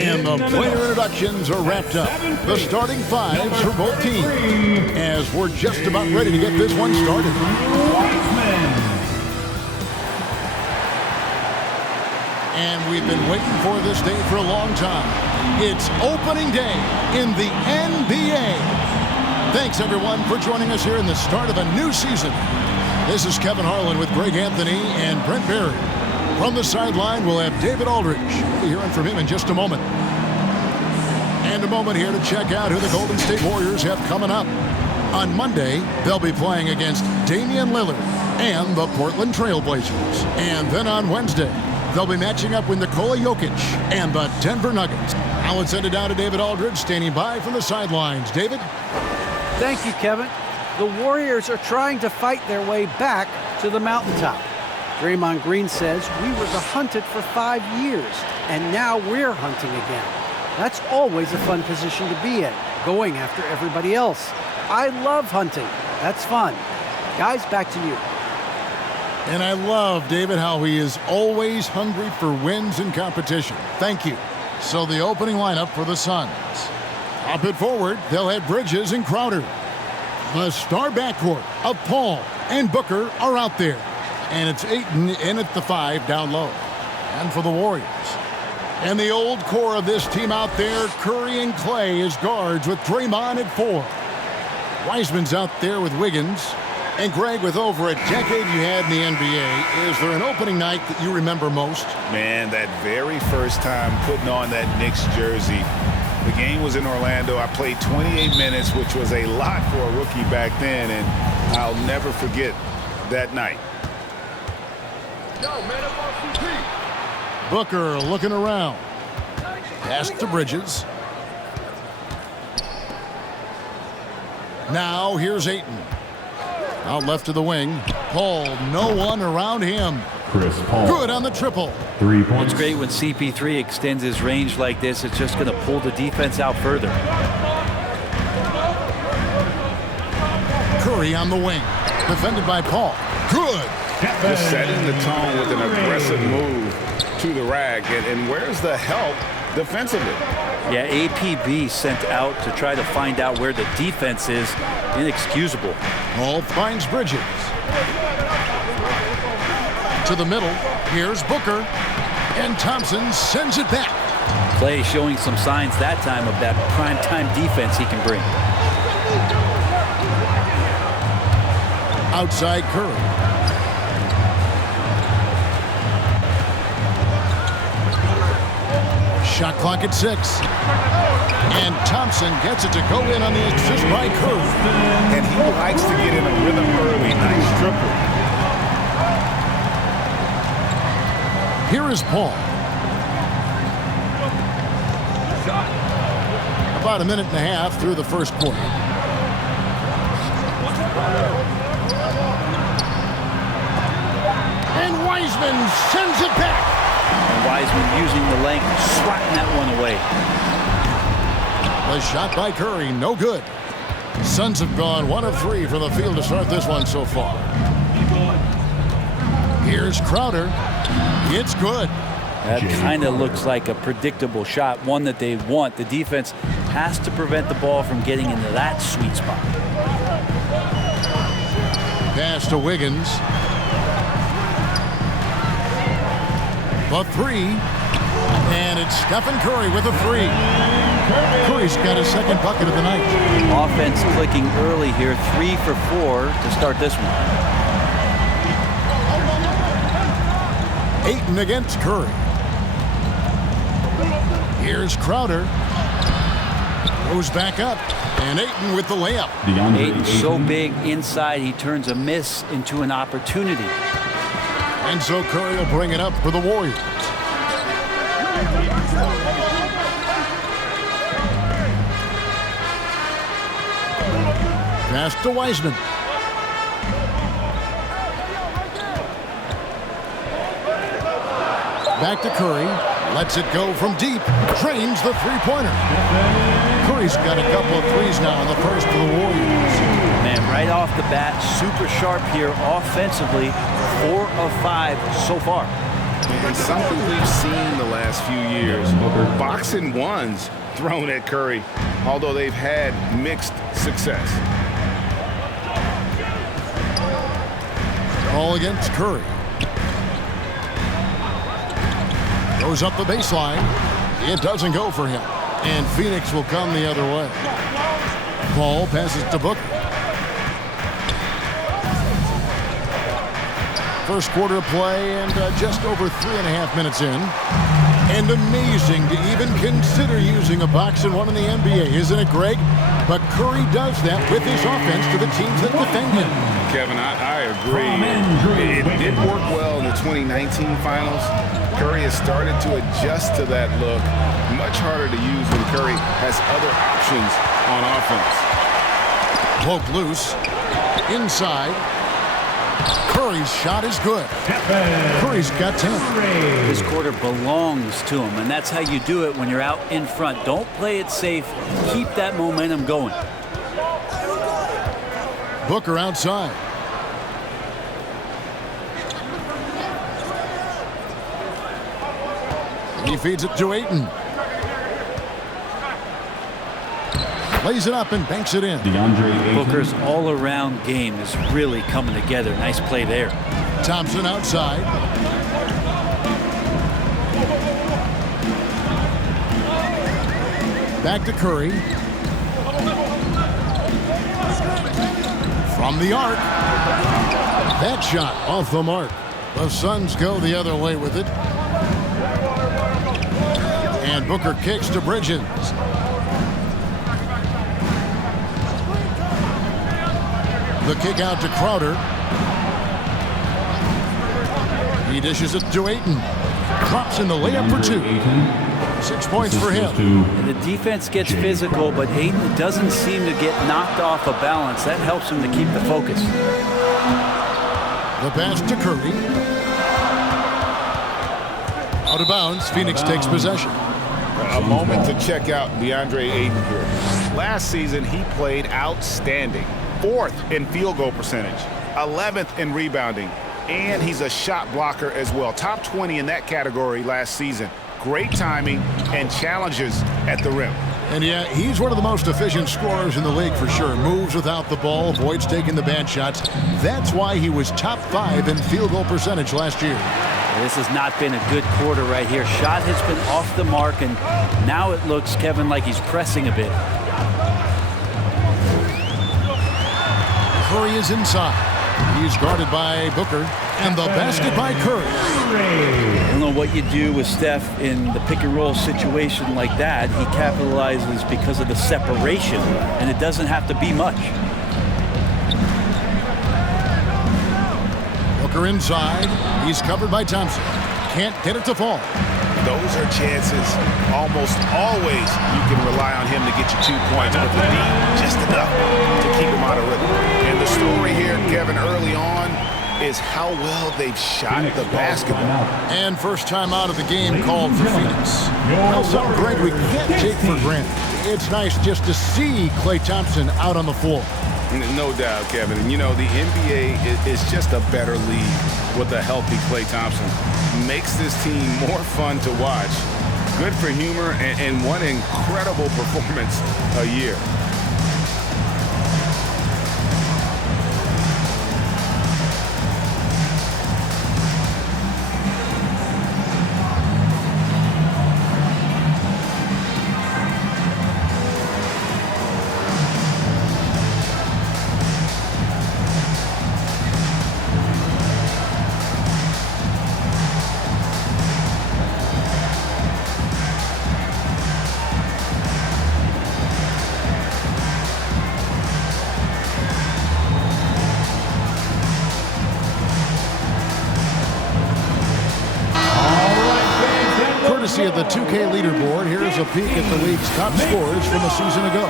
And the player introductions are wrapped up. The starting fives for both teams as we're just about ready to get this one started. And we've been waiting for this day for a long time. It's opening day in the NBA. Thanks, everyone, for joining us here in the start of a new season. This is Kevin Harlan with Greg Anthony and Brent Barry. From the sideline, we'll have David Aldridge. We'll be hearing from him in just a moment. And a moment here to check out who the Golden State Warriors have coming up. On Monday, they'll be playing against Damian Lillard and the Portland Trail Blazers. And then on Wednesday, they'll be matching up with Nikola Jokic and the Denver Nuggets. Now let's send it down to David Aldridge, standing by from the sidelines. David? Thank you, Kevin. The Warriors are trying to fight their way back to the mountaintop. Draymond Green says we were the hunted for 5 years, and now we're hunting again. That's always a fun position to be in, going after everybody else. I love hunting. That's fun. Guys, back to you. And I love, David, how he is always hungry for wins and competition. Thank you. So the opening lineup for the Suns. Up it forward, they'll have Bridges and Crowder. The star backcourt of Paul and Booker are out there. And it's Ayton in at the 5 down low. And for the Warriors. And the old core of this team out there, Curry and Clay as guards with Draymond at 4. Wiseman's out there with Wiggins. And Greg, with over a decade you had in the NBA, is there an opening night that you remember most? Man, that very first time putting on that Knicks jersey. The game was in Orlando. I played 28 minutes, which was a lot for a rookie back then, and I'll never forget that night. Booker looking around. Pass to Bridges. Now here's Ayton. Out left to the wing. Paul, no one around him. Chris Paul. Good on the triple. 3 points. It's great when CP3 extends his range like this. It's just going to pull the defense out further. Curry on the wing. Defended by Paul. Good. Just setting the tone with an aggressive move to the rack. And where's the help defensively? Yeah, APB sent out to try to find out where the defense is. Inexcusable. Paul finds Bridges. To the middle. Here's Booker. And Thompson sends it back. Clay showing some signs that time of that prime-time defense he can bring. Outside Curry. Shot clock at 6. And Thompson gets it to go in on the assist by Curry. And he likes to get in a rhythm early. Nice triple. Here is Paul. About a minute and a half through the first quarter. And Wiseman sends it back. And Wiseman using the length, swatting that one away. The shot by Curry, no good. Suns have gone 1 of 3 from the field to start this one so far. Here's Crowder. It's good. That kind of looks like a predictable shot, one that they want. The defense has to prevent the ball from getting into that sweet spot. Pass to Wiggins. The 3. And it's Stephen Curry with a 3. Curry's got his second bucket of the night. Offense clicking early here, 3 for 4 to start this one. Ayton against Curry. Here's Crowder. Goes back up. And Ayton with the layup. Ayton's so big inside, he turns a miss into an opportunity. And so Curry will bring it up for the Warriors. Pass to Wiseman. Back to Curry. Lets it go from deep. Drains the three-pointer. Curry's got a couple of threes now in the first for the Warriors. Man, right off the bat, super sharp here offensively. 4 of 5 so far. And something we've seen the last few years, boxing ones thrown at Curry, although they've had mixed success. All against Curry. Goes up the baseline. It doesn't go for him. And Phoenix will come the other way. Paul passes to Booker. First quarter play and just over 3.5 minutes in. And amazing to even consider using a boxing one in the NBA, isn't it, Greg? But Curry does that with his offense to the teams that defend him. Kevin, I agree. It did work well in the 2019 finals. Curry has started to adjust to that look. Much harder to use when Curry has other options on offense. Poke loose. Inside. Curry's shot is good. Curry's got 10. This quarter belongs to him, and that's how you do it when you're out in front. Don't play it safe. Keep that momentum going. Booker outside. He feeds it to Ayton. Lays it up and banks it in. Booker's all-around game is really coming together. Nice play there. Thompson outside. Back to Curry. From the arc. That shot off the mark. The Suns go the other way with it. And Booker kicks to Bridges. The kick out to Crowder. He dishes it to Ayton. Drops in the layup for 2. 6 points for him. And the defense gets physical, but Ayton doesn't seem to get knocked off of balance. That helps him to keep the focus. The pass to Curry. Out of bounds. Phoenix takes possession. A moment to check out DeAndre Ayton here. Last season, he played outstanding. 4th in field goal percentage, 11th in rebounding, and he's a shot blocker as well. Top 20 in that category last season. Great timing and challenges at the rim. And yeah, he's one of the most efficient scorers in the league for sure. Moves without the ball, avoids taking the bad shots. That's why he was top 5 in field goal percentage last year. This has not been a good quarter right here. Shot has been off the mark, and now it looks, Kevin, like he's pressing a bit. Curry is inside. He's guarded by Booker. And the basket by Curry. I don't know what you do with Steph in the pick-and-roll situation like that. He capitalizes because of the separation, and it doesn't have to be much. Booker inside. He's covered by Thompson. Can't get it to fall. Those are chances. Almost always you can rely on him to get you 2 points, but the need just enough to keep him out of rhythm. And the story here, Kevin, early on is how well they've shot the basketball. And first time out of the game called for Phoenix. Well, something, Greg, we can't take for granted. It's nice just to see Klay Thompson out on the floor. No doubt, Kevin. And, you know, the NBA is just a better league with a healthy Klay Thompson. Makes this team more fun to watch. Good for humor and one incredible performance a year. Courtesy of the 2K leaderboard, here's a peek at the league's top scorers from a season ago.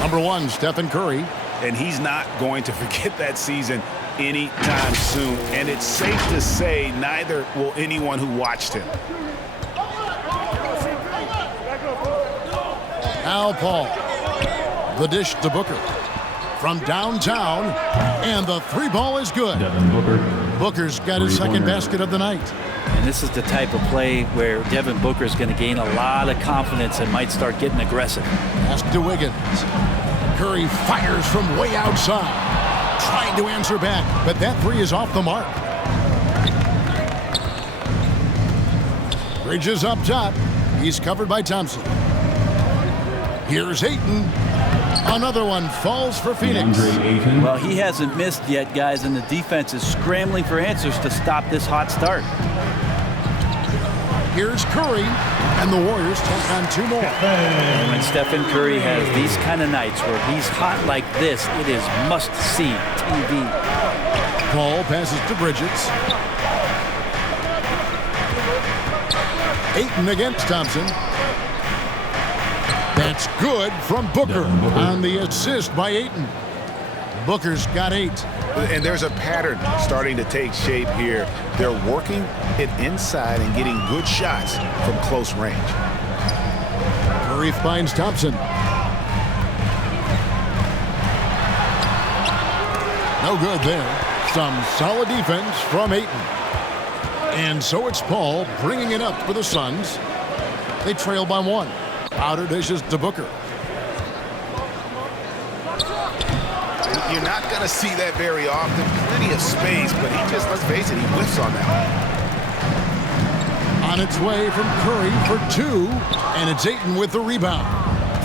Number 1, Stephen Curry. And he's not going to forget that season anytime soon. And it's safe to say neither will anyone who watched him. Al Paul. The dish to Booker. From downtown, and the 3 ball is good. Booker's got his second basket of the night. And this is the type of play where Devin Booker is going to gain a lot of confidence and might start getting aggressive. Pass to Wiggins. Curry fires from way outside. Trying to answer back, but that three is off the mark. Bridges up top. He's covered by Thompson. Here's Ayton. Another one falls for Phoenix. Well, he hasn't missed yet, guys, and the defense is scrambling for answers to stop this hot start. Here's Curry, and the Warriors take on two more. And when Stephen Curry has these kind of nights where he's hot like this, it is must-see TV. Paul passes to Bridges. Ayton against Thompson. That's good from Booker on the assist by Ayton. Booker's got 8. And there's a pattern starting to take shape here. They're working it inside and getting good shots from close range. Curry finds Thompson. No good there. Some solid defense from Ayton. And so it's Paul bringing it up for the Suns. They trail by 1. Outer dishes to Booker. You're not going to see that very often. Plenty of space, but he just, let's face it, he whiffs on that one. On its way from Curry for 2, and it's Ayton with the rebound.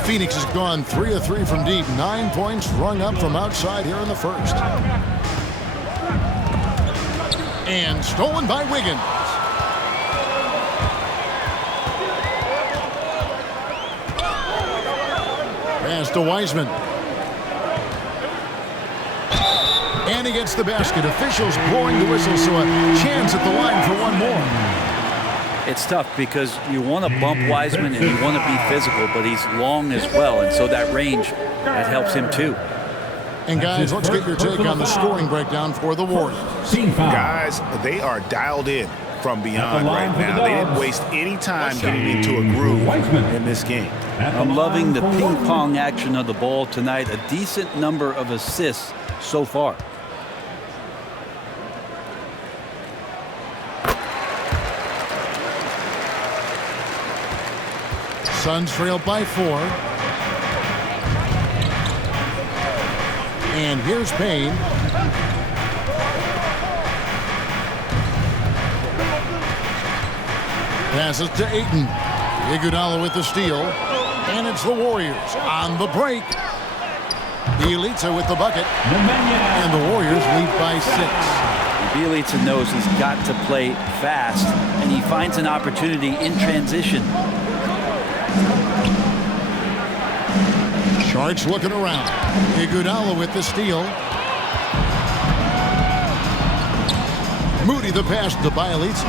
Phoenix has gone 3 of 3 from deep. 9 points rung up from outside here in the first. And stolen by Wiggins. Pass to Wiseman. And he gets the basket. Officials blowing the whistle, so a chance at the line for one more. It's tough because you want to bump Wiseman and you want to be physical, but he's long as well, and so that range, that helps him too. And guys, let's get your take on the scoring breakdown for the Warriors. Guys, they are dialed in from beyond right now. They didn't waste any time getting into a groove in this game. I'm loving the ping-pong action of the ball tonight. A decent number of assists so far. Suns trail by 4. And here's Payne. Passes to Ayton. Iguodala with the steal. And it's the Warriors on the break. Bjelica with the bucket. And the Warriors lead by 6. Bjelica knows he's got to play fast, and he finds an opportunity in transition. Sharks looking around. Iguodala with the steal. Moody the pass to Bjelica.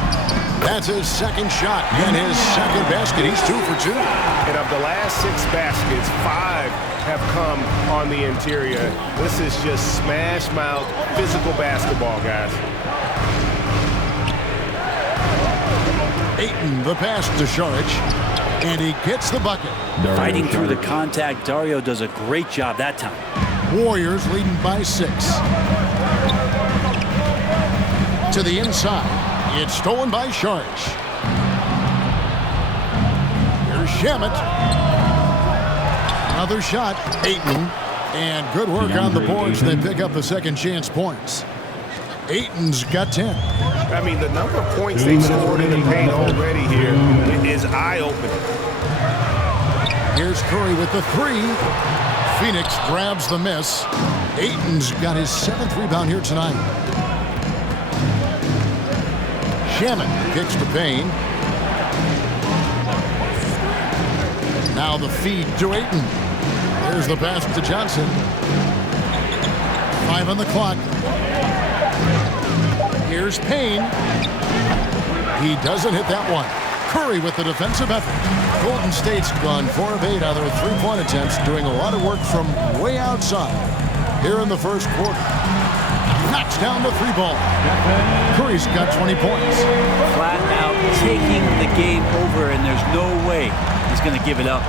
That's his second shot and his second basket. He's 2 for 2. And of the last 6 baskets, 5 have come on the interior. This is just smash mouth physical basketball, guys. Ayton the pass to Saric. And he gets the bucket. Fighting through the contact, Dario does a great job that time. Warriors leading by 6. To the inside. It's stolen by Saric. Here's Shamet. Another shot. Ayton. And good work on the boards. They pick up the second chance points. Ayton's got 10. I mean, the number of points they scored in the paint already here is eye-opening. Here's Curry with the 3. Phoenix grabs the miss. Ayton's got his 7th rebound here tonight. Shamet kicks to Payne. Now the feed to Ayton. There's the pass to Johnson. 5 on the clock. Here's Payne. He doesn't hit that one. Curry with the defensive effort. Golden State's gone 4 of 8 on their 3-point attempts, doing a lot of work from way outside here in the first quarter. Knocks down the 3-ball. Curry's got 20 points. Flat out taking the game over, and there's no way he's going to give it up.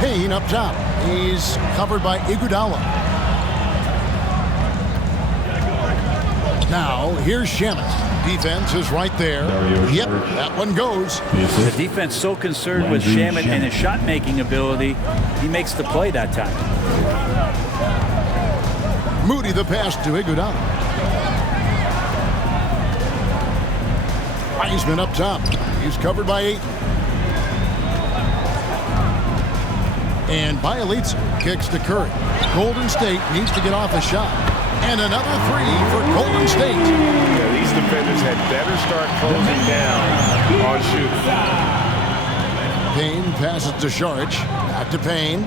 Payne up top. He's covered by Iguodala. Now, here's Shamet. Defense is right there. Yep, that one goes. The defense so concerned with Shamet and his shot-making ability, he makes the play that time. Moody the pass to Iguodala. Wiseman up top. He's covered by 8. And Bielitsa kicks to Curry. Golden State needs to get off a shot. And another 3 for Golden State. Yeah, these defenders had better start closing down on shooting. Payne passes to Saric. Back to Payne.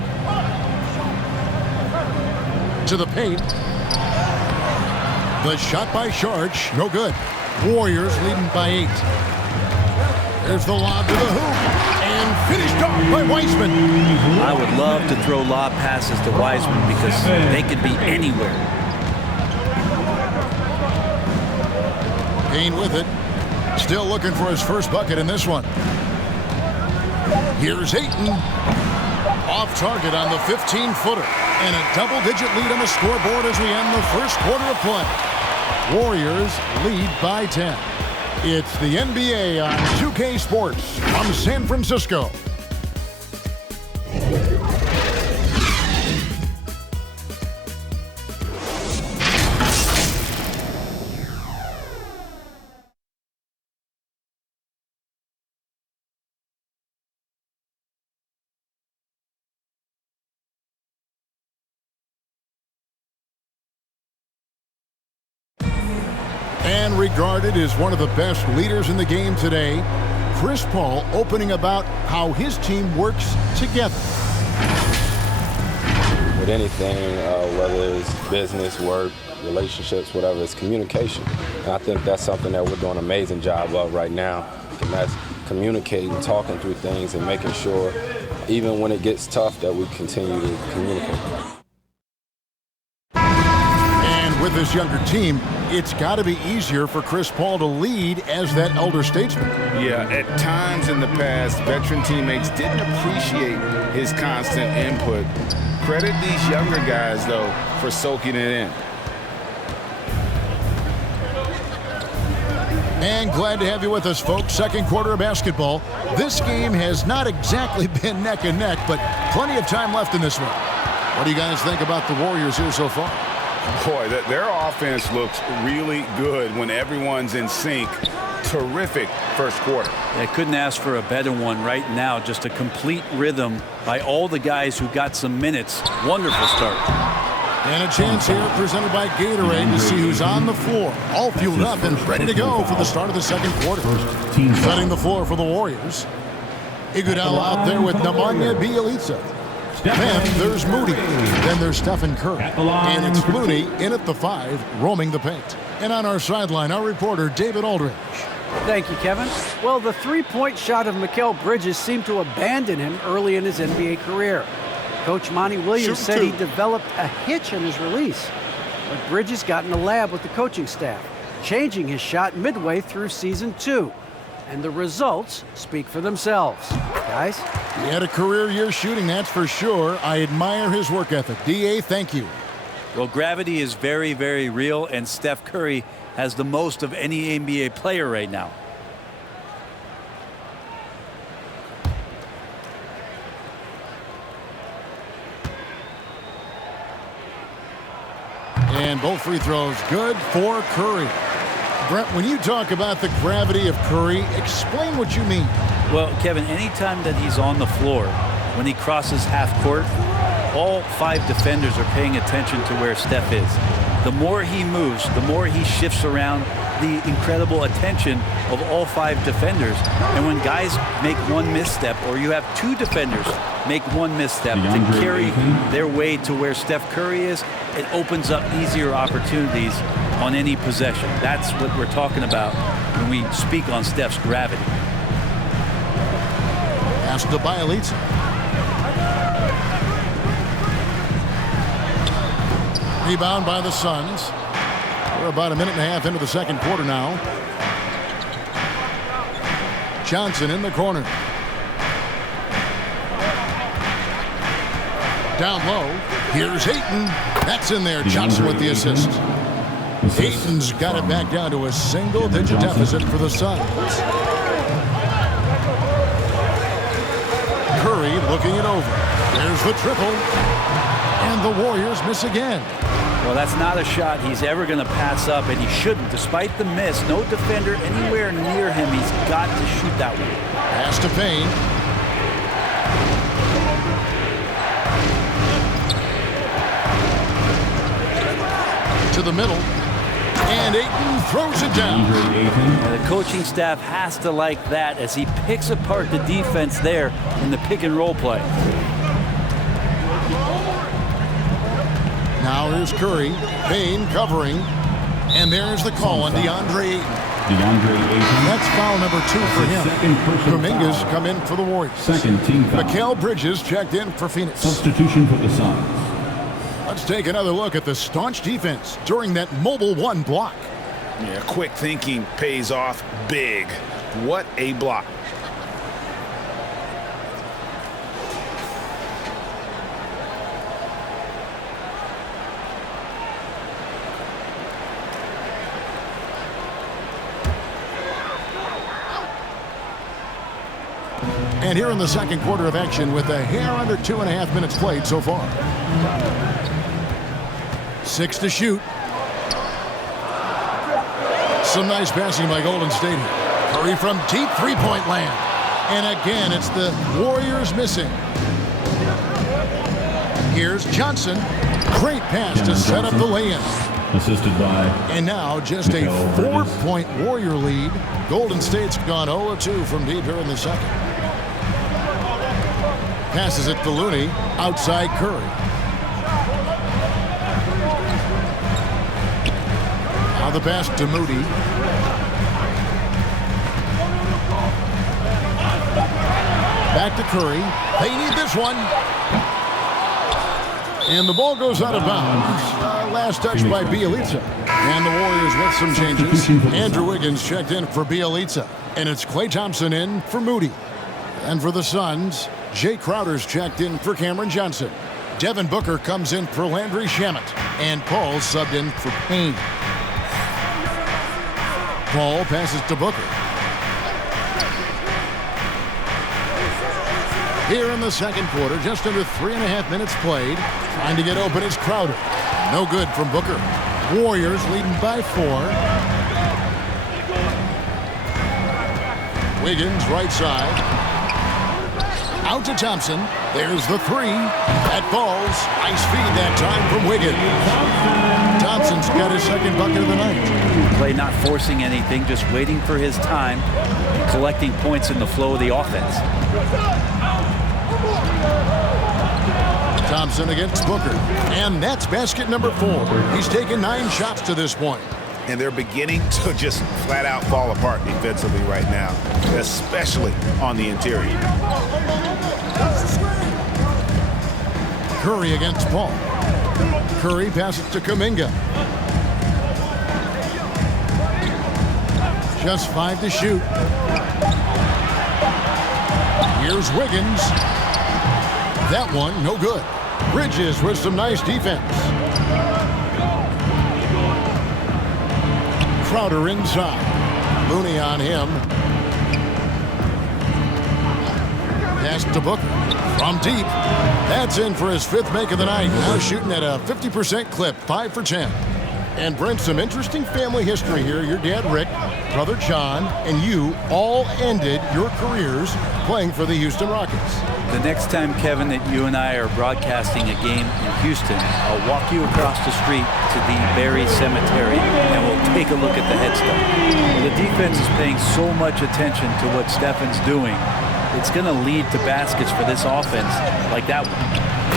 To the paint. The shot by Saric, no good. Warriors leading by 8. There's the lob to the hoop. And finished off by Wiseman. I would love to throw lob passes to Wiseman because they could be anywhere. Payne with it. Still looking for his first bucket in this one. Here's Ayton. Off target on the 15-footer. And a double-digit lead on the scoreboard as we end the first quarter of play. Warriors lead by 10. It's the NBA on 2K Sports from San Francisco. And regarded as one of the best leaders in the game today, Chris Paul opening about how his team works together. With anything, whether it's business, work, relationships, whatever, it's communication. And I think that's something that we're doing an amazing job of right now. And that's communicating, talking through things, and making sure, even when it gets tough, that we continue to communicate. With this younger team, it's got to be easier for Chris Paul to lead as that elder statesman. Yeah, at times in the past, veteran teammates didn't appreciate his constant input. Credit these younger guys, though, for soaking it in. And glad to have you with us, folks. Second quarter of basketball. This game has not exactly been neck and neck, but plenty of time left in this one. What do you guys think about the Warriors here so far? Boy, their offense looks really good when everyone's in sync. Terrific first quarter. I couldn't ask for a better one right now. Just a complete rhythm by all the guys who got some minutes. Wonderful start. And a chance here presented by Gatorade to see who's on the floor. All fueled up and ready to go for the start of the second quarter. Setting the floor for the Warriors. Iguodala out there with Nemanja Bjelica. Then there's Moody. Then there's Stephen Curry. And it's Mooney in at the 5, roaming the paint. And on our sideline, our reporter, David Aldridge. Thank you, Kevin. Well, the three-point shot of Mikal Bridges seemed to abandon him early in his NBA career. Coach Monty Williams said he developed a hitch in his release. But Bridges got in the lab with the coaching staff, changing his shot midway through season 2. And the results speak for themselves. Guys? He had a career year shooting, that's for sure. I admire his work ethic. D.A., thank you. Well, gravity is very, very real, and Steph Curry has the most of any NBA player right now. And both free throws good for Curry. Brent, when you talk about the gravity of Curry, explain what you mean. Well, Kevin, anytime that he's on the floor, when he crosses half court, all 5 defenders are paying attention to where Steph is. The more he moves, the more he shifts around, the incredible attention of all 5 defenders. And when guys make one misstep, or you have 2 defenders make one misstep to carry their way to where Steph Curry is, it opens up easier opportunities on any possession. That's what we're talking about when we speak on Steph's gravity. Pass to Bjelica. Rebound by the Suns. We're about a minute and a half into the second quarter now. Johnson in the corner. Down low. Here's Ayton. That's in there. Johnson with the assist. Ayton's got it back down to a single-digit deficit for the Suns. Curry looking it over. There's the triple. And the Warriors miss again. Well, that's not a shot he's ever going to pass up, and he shouldn't. Despite the miss, no defender anywhere near him. He's got to shoot that one. Pass to Payne. To the middle. And Ayton throws it down. And the coaching staff has to like that as he picks apart the defense there in the pick and roll play. Now here's Curry. Payne covering. And there's the call on DeAndre Ayton. That's foul number 2 for him. Dominguez come in for the Warriors. Second team foul. Mikal Bridges checked in for Phoenix. Substitution for the Suns. Let's take another look at the staunch defense during that Mobile 1 block. Yeah, quick thinking pays off big. What a block. And here in the second quarter of action with a hair under 2.5 minutes played so far. 6 to shoot. Some nice passing by Golden State. Curry from deep three-point land. And again, it's the Warriors missing. Here's Johnson. Great pass to set up the lay-in. Assisted by. And now just a 4-point Warrior lead. Golden State's gone 0-2 from deep here in the second. Passes it to Looney. Outside Curry. Now the pass to Moody. Back to Curry. They need this one. And the ball goes out of bounds. Last touch by Bjelica. And the Warriors with some changes. Andrew Wiggins checked in for Bjelica. And it's Klay Thompson in for Moody. And for the Suns, Jay Crowder's checked in for Cameron Johnson. Devin Booker comes in for Landry Shamet. And Paul subbed in for Payne. Paul passes to Booker. Here in the second quarter, just under 3.5 minutes played. Trying to get open is Crowder. No good from Booker. Warriors leading by 4. Wiggins right side. Out to Thompson. There's the 3. That falls. Nice feed that time from Wiggins. Thompson's got his second bucket of the night. Klay not forcing anything, just waiting for his time, collecting points in the flow of the offense. Thompson against Booker. And that's basket number 4. He's taken 9 shots to this point. And they're beginning to just flat out fall apart defensively right now, especially on the interior. Curry against Paul. Curry passes to Kuminga. Just 5 to shoot. Here's Wiggins. That one, no good. Bridges with some nice defense. Crowder inside. Looney on him. Pass to Booker. From deep. That's in for his 5th make of the night. Now shooting at a 50% clip, 5 for 10. And Brent, some interesting family history here. Your dad, Rick, brother John, and you all ended your careers playing for the Houston Rockets. The next time, Kevin, that you and I are broadcasting a game in Houston, I'll walk you across the street to the Berry Cemetery, and we'll take a look at the headstone. The defense is paying so much attention to what Stefan's doing. It's going to lead to baskets for this offense like that one.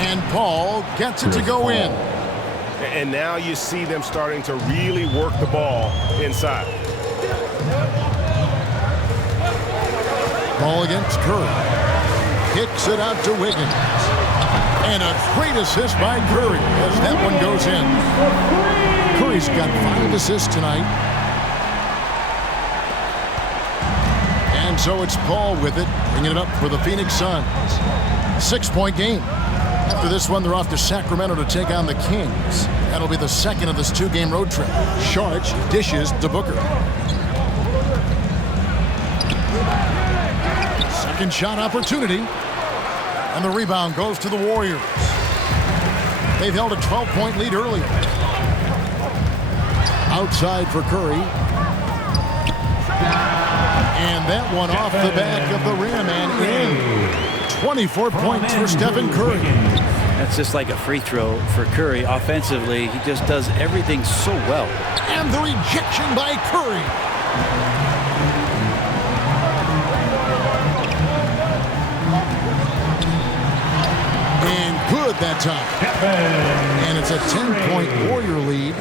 And Paul gets it to go in. And now you see them starting to really work the ball inside. Ball against Curry. Kicks it out to Wiggins. And a great assist by Curry as that one goes in. Curry's got 5 assists tonight. And so it's Paul with it, bringing it up for the Phoenix Suns. 6-point game. After this one, they're off to Sacramento to take on the Kings. That'll be the second of this 2-game road trip. Saric dishes to Booker. Second shot opportunity. And the rebound goes to the Warriors. They've held a 12-point lead early. Outside for Curry. And that one off the back of the rim and in. 24 points for Stephen Curry. That's just like a free throw for Curry. Offensively, he just does everything so well. And the rejection by Curry. And good that time. And it's a 10-point Warrior lead.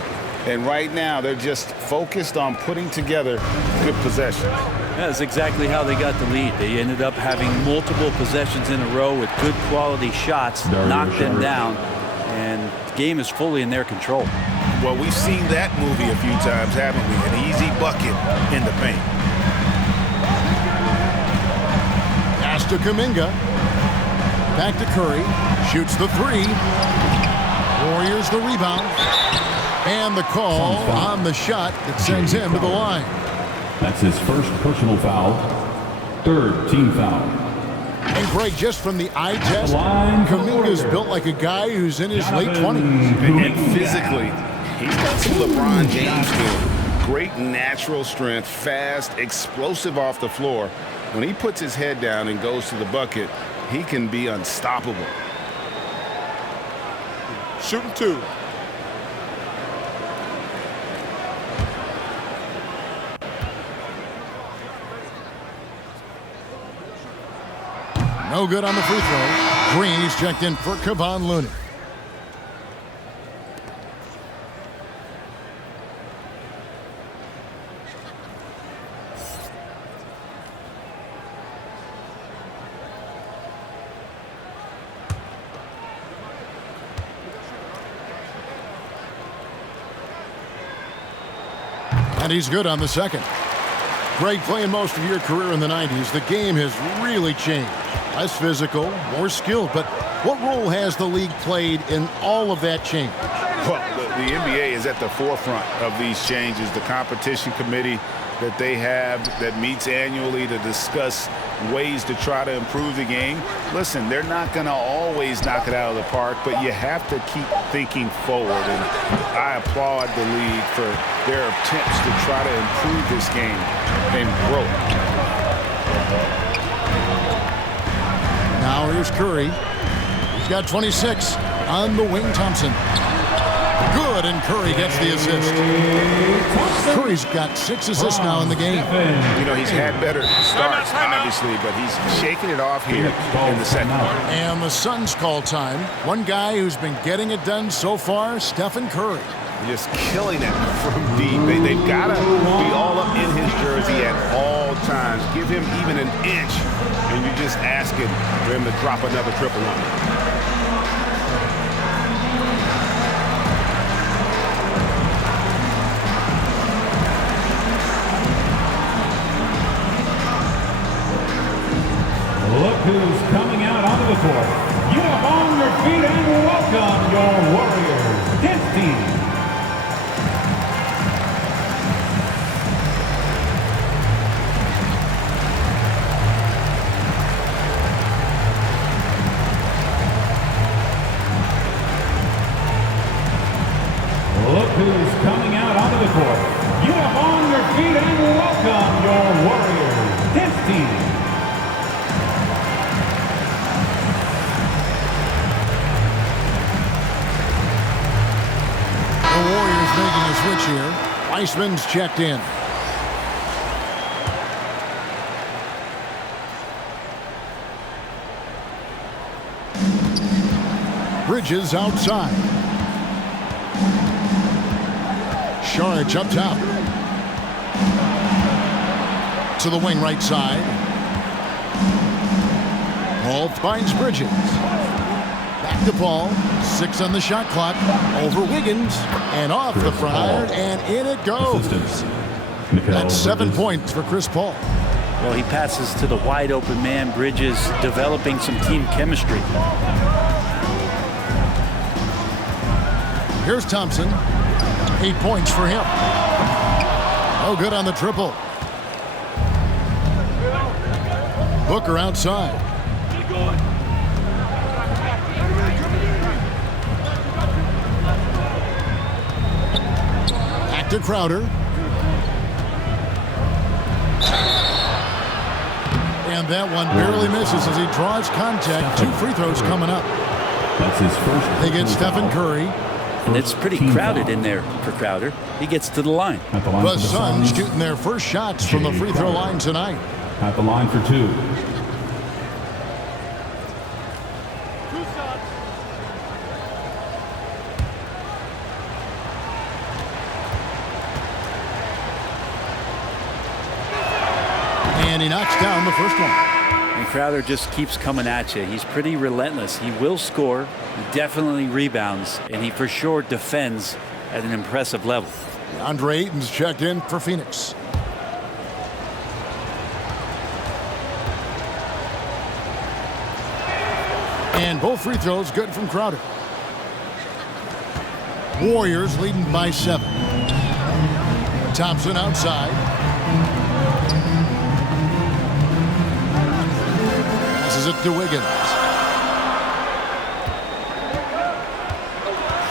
And right now, they're just focused on putting together good possessions. That's exactly how they got the lead. They ended up having multiple possessions in a row with good quality shots, knocked them down, and the game is fully in their control. Well, we've seen that movie a few times, haven't we? An easy bucket in the paint. Pass to Kuminga. Back to Curry. Shoots the three. Warriors the rebound. And the call on the shot that sends him to the line. That's his first personal foul. Third team foul. And Greg, just from the eye test, Kuminga's built like a guy who's in his late 20s. And physically, he's got some LeBron James to him. Great natural strength, fast, explosive off the floor. When he puts his head down and goes to the bucket, he can be unstoppable. Shooting two. No good on the free throw. Green, he's checked in for Kevon Looney. And he's good on the second. Greg, playing most of your career in the 90s, the game has really changed. Less physical, more skilled. But what role has the league played in all of that change? Well, the NBA is at the forefront of these changes. The competition committee that they have that meets annually to discuss ways to try to improve the game. Listen, they're not going to always knock it out of the park, but you have to keep thinking forward. And I applaud the league for their attempts to try to improve this game and grow it. Now here's Curry. He's got 26 on the wing. Thompson. Good, and Curry gets the assist. Curry's got 6 assists now in the game. You know, he's had better starts, obviously, but he's shaking it off here in the second one. And the Suns call time. One guy who's been getting it done so far, Stephen Curry. Just killing it from deep. They've got to be all up in his jersey at all times. Give him even an inch, and you're just asking for him to drop another triple on him. Look who's coming out onto the court. Get up on your feet and welcome your Warriors dance team. Look who's coming out onto the court. Get up on your feet and welcome your Warriors dance team. Making a switch here. Weissman's checked in. Bridges outside. Saric up top. To the wing right side. Paul finds Bridges. Back to Paul. 6 on the shot clock. Over Wiggins. And off the front iron. And in it goes. That's 7 points for Chris Paul. Well, he passes to the wide open man. Bridges developing some team chemistry. Here's Thompson. 8 points for him. Oh, good on the triple. Booker outside. Back to Crowder. And that one barely misses as he draws contact. 2 free throws coming up. That's his first. They get Stephen Curry. And it's pretty crowded in there for Crowder. He gets to the line. The Suns shooting their first shots from the free throw line tonight. At the line for 2. And he knocks down the first one. And Crowder just keeps coming at you. He's pretty relentless. He will score. He definitely rebounds. And he for sure defends at an impressive level. Andre Ayton's checked in for Phoenix. And both free throws good from Crowder. Warriors leading by 7. Thompson outside. Passes it to Wiggins.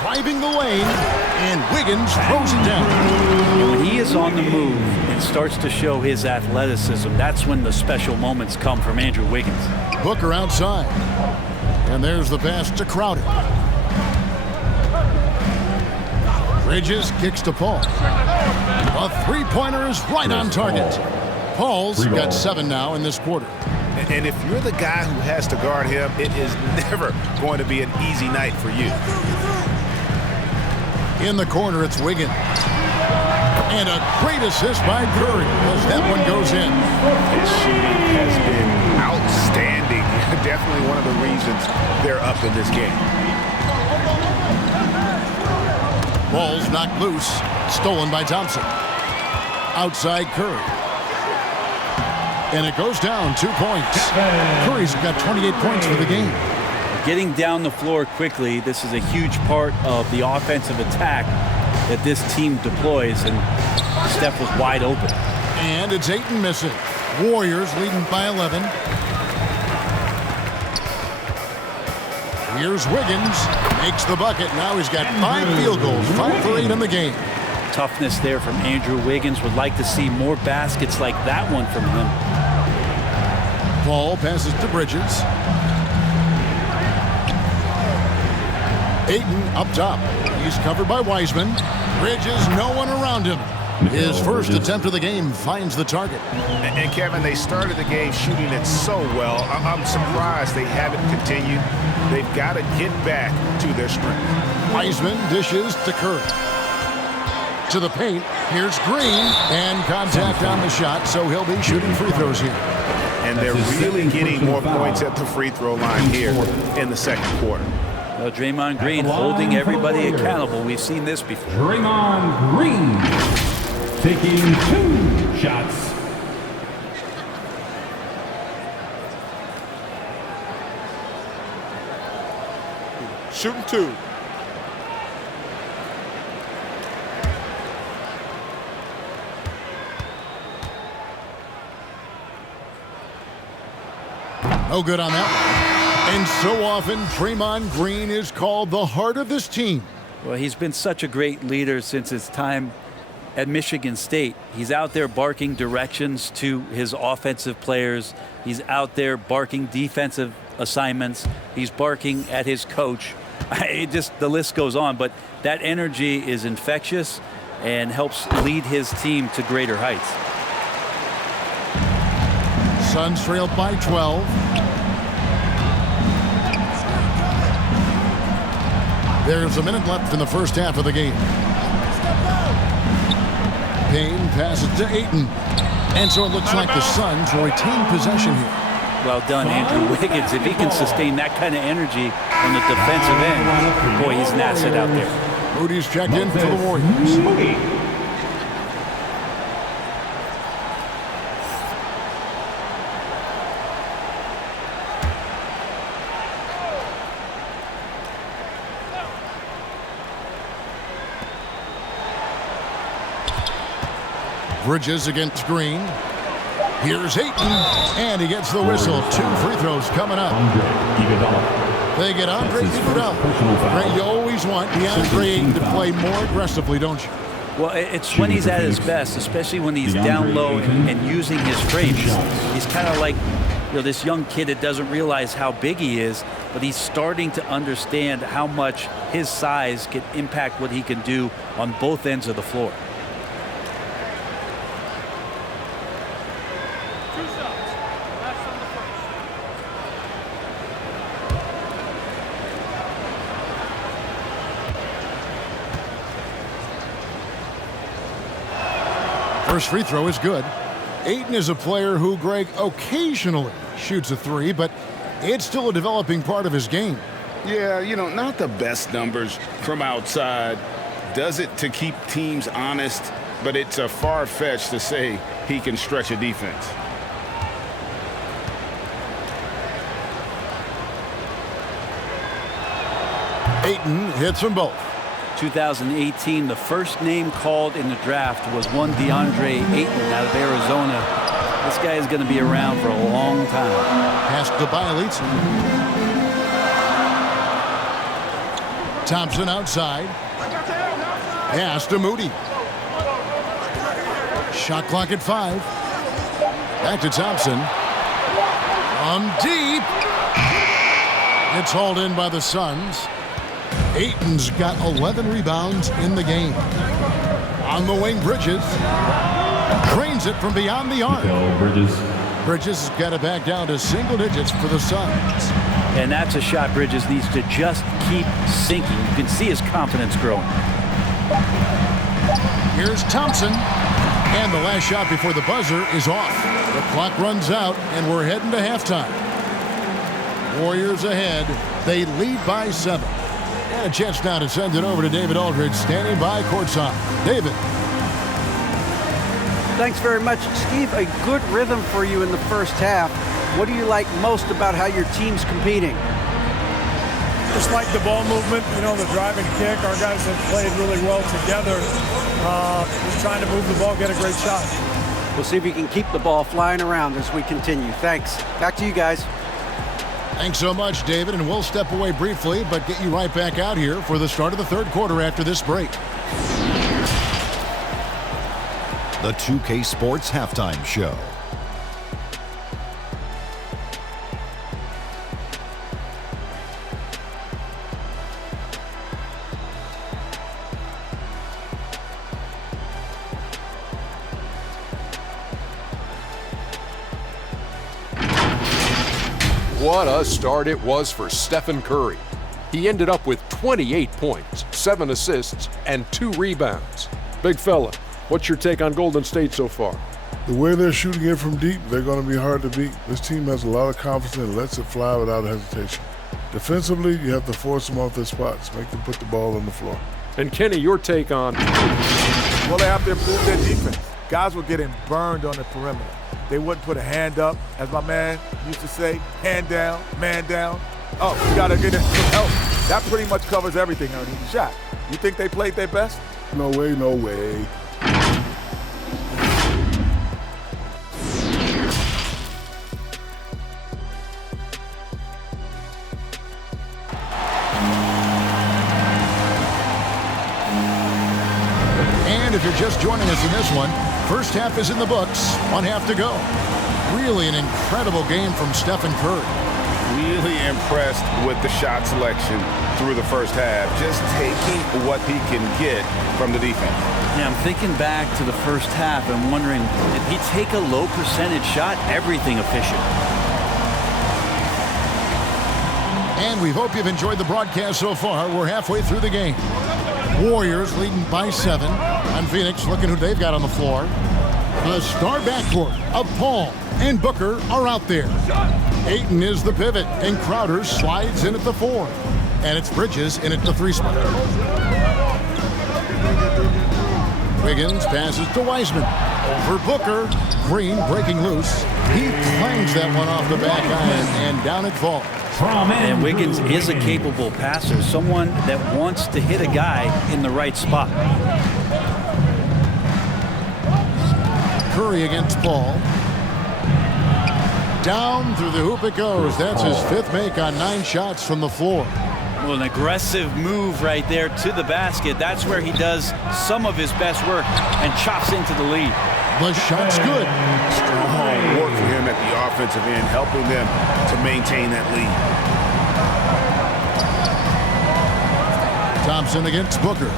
Driving the lane, and Wiggins throws it down. And when he is on the move and starts to show his athleticism, that's when the special moments come from Andrew Wiggins. Booker outside. And there's the pass to Crowder. Bridges kicks to Paul. A three-pointer is right on target. Paul's got 7 now in this quarter. And if you're the guy who has to guard him, it is never going to be an easy night for you. In the corner, it's Wiggins. And a great assist by Curry as that one goes in. His shooting has been outstanding. Definitely one of the reasons they're up in this game. Ball's knocked loose. Stolen by Thompson. Outside Curry. And it goes down 2 points. Curry's got 28 points for the game. Getting down the floor quickly, this is a huge part of the offensive attack that this team deploys, and Steph was wide open. And it's Ayton missing. Warriors leading by 11. Here's Wiggins. Makes the bucket. Now he's got 5 field goals. 5 for 8 in the game. Toughness there from Andrew Wiggins. Would like to see more baskets like that one from him. Paul passes to Bridges. Ayton up top. He's covered by Wiseman. Bridges, no one around him. His first attempt of the game finds the target. And Kevin, they started the game shooting it so well. I'm surprised they haven't continued. They've got to get back to their strength. Wiseman dishes to Curry. To the paint. Here's Green. And contact on the shot, so he'll be shooting free throws here. And they're really getting more points at the free throw line here in the second quarter. Well, Draymond Green holding everybody accountable. We've seen this before. Draymond Green taking 2 shots. Shooting 2. No good on that one. And so often, Draymond Green is called the heart of this team. Well, he's been such a great leader since his time at Michigan State. He's out there barking directions to his offensive players. He's out there barking defensive assignments. He's barking at his coach. The list goes on, but that energy is infectious and helps lead his team to greater heights. Suns trailed by 12. There's a minute left in the first half of the game. Payne passes to Ayton. And so it looks like the Suns will retain possession here. Well done, Andrew Wiggins. If he can sustain that kind of energy on the defensive end, boy, he's an asset out there. Moody's checked in for the Warriors. Moody. Bridges against Green. Here's Ayton, and he gets the whistle. 2 free throws coming up. They get Andre Iguodala. Ray, you always want DeAndre Ayton to play more aggressively, don't you? Well, it's when he's at his best, especially when he's down low and using his frame. He's kind of like, you know, this young kid that doesn't realize how big he is, but he's starting to understand how much his size can impact what he can do on both ends of the floor. First free throw is good. Ayton is a player who, Greg, occasionally shoots a 3, but it's still a developing part of his game. Yeah, you know, not the best numbers from outside. Does it to keep teams honest, but it's a far-fetched to say he can stretch a defense. Ayton hits them both. 2018, the first name called in the draft was one DeAndre Ayton out of Arizona. This guy is going to be around for a long time. Pass to Bielitsa. Thompson outside. Pass to Moody. Shot clock at 5. Back to Thompson. Deep. It's hauled in by the Suns. Ayton's got 11 rebounds in the game. On the wing, Bridges. Drains it from beyond the arc. Bridges has got it back down to single digits for the Suns. And that's a shot Bridges needs to just keep sinking. You can see his confidence growing. Here's Thompson. And the last shot before the buzzer is off. The clock runs out, and we're heading to halftime. Warriors ahead. They lead by 7. And a chance now to send it over to David Aldridge, standing by courtside. David. Thanks very much, Steve. A good rhythm for you in the first half. What do you like most about how your team's competing? Just like the ball movement, you know, the drive and kick. Our guys have played really well together. Just trying to move the ball, get a great shot. We'll see if you can keep the ball flying around as we continue. Thanks. Back to you guys. Thanks so much, David, and we'll step away briefly, but get you right back out here for the start of the third quarter after this break. The 2K Sports Halftime Show. What a start it was for Stephen Curry. He ended up with 28 points, 7 assists, and 2 rebounds. Big fella, what's your take on Golden State so far? The way they're shooting it from deep, they're going to be hard to beat. This team has a lot of confidence and lets it fly without hesitation. Defensively, you have to force them off their spots, make them put the ball on the floor. And Kenny, your take on? Well, they have to improve their defense. Guys were getting burned on the perimeter. They wouldn't put a hand up, as my man used to say, hand down, man down. Oh, you got to get in some help. That pretty much covers everything, Ernie. Shot. You think they played their best? No way, no way. And if you're just joining us in this one, first half is in the books. 1 half to go. Really an incredible game from Stephen Curry. Really impressed with the shot selection through the first half. Just taking what he can get from the defense. Yeah, I'm thinking back to the first half and wondering, did he take a low percentage shot? Everything efficient. And we hope you've enjoyed the broadcast so far. We're halfway through the game. Warriors leading by 7. And Phoenix looking who they've got on the floor. The star backcourt of Paul and Booker are out there. Ayton is the pivot, and Crowder slides in at the 4. And it's Bridges in at the 3 spot. Wiggins passes to Wiseman. Over Booker. Green breaking loose. He clangs that one off the back iron, and down it falls. And Wiggins is a capable passer, someone that wants to hit a guy in the right spot. Curry against Paul. Down through the hoop it goes. That's his 5th make on 9 shots from the floor. Well, an aggressive move right there to the basket. That's where he does some of his best work and chops into the lead. The shot's good. Strong work for him at the offensive end, helping them to maintain that lead. Thompson against Booker.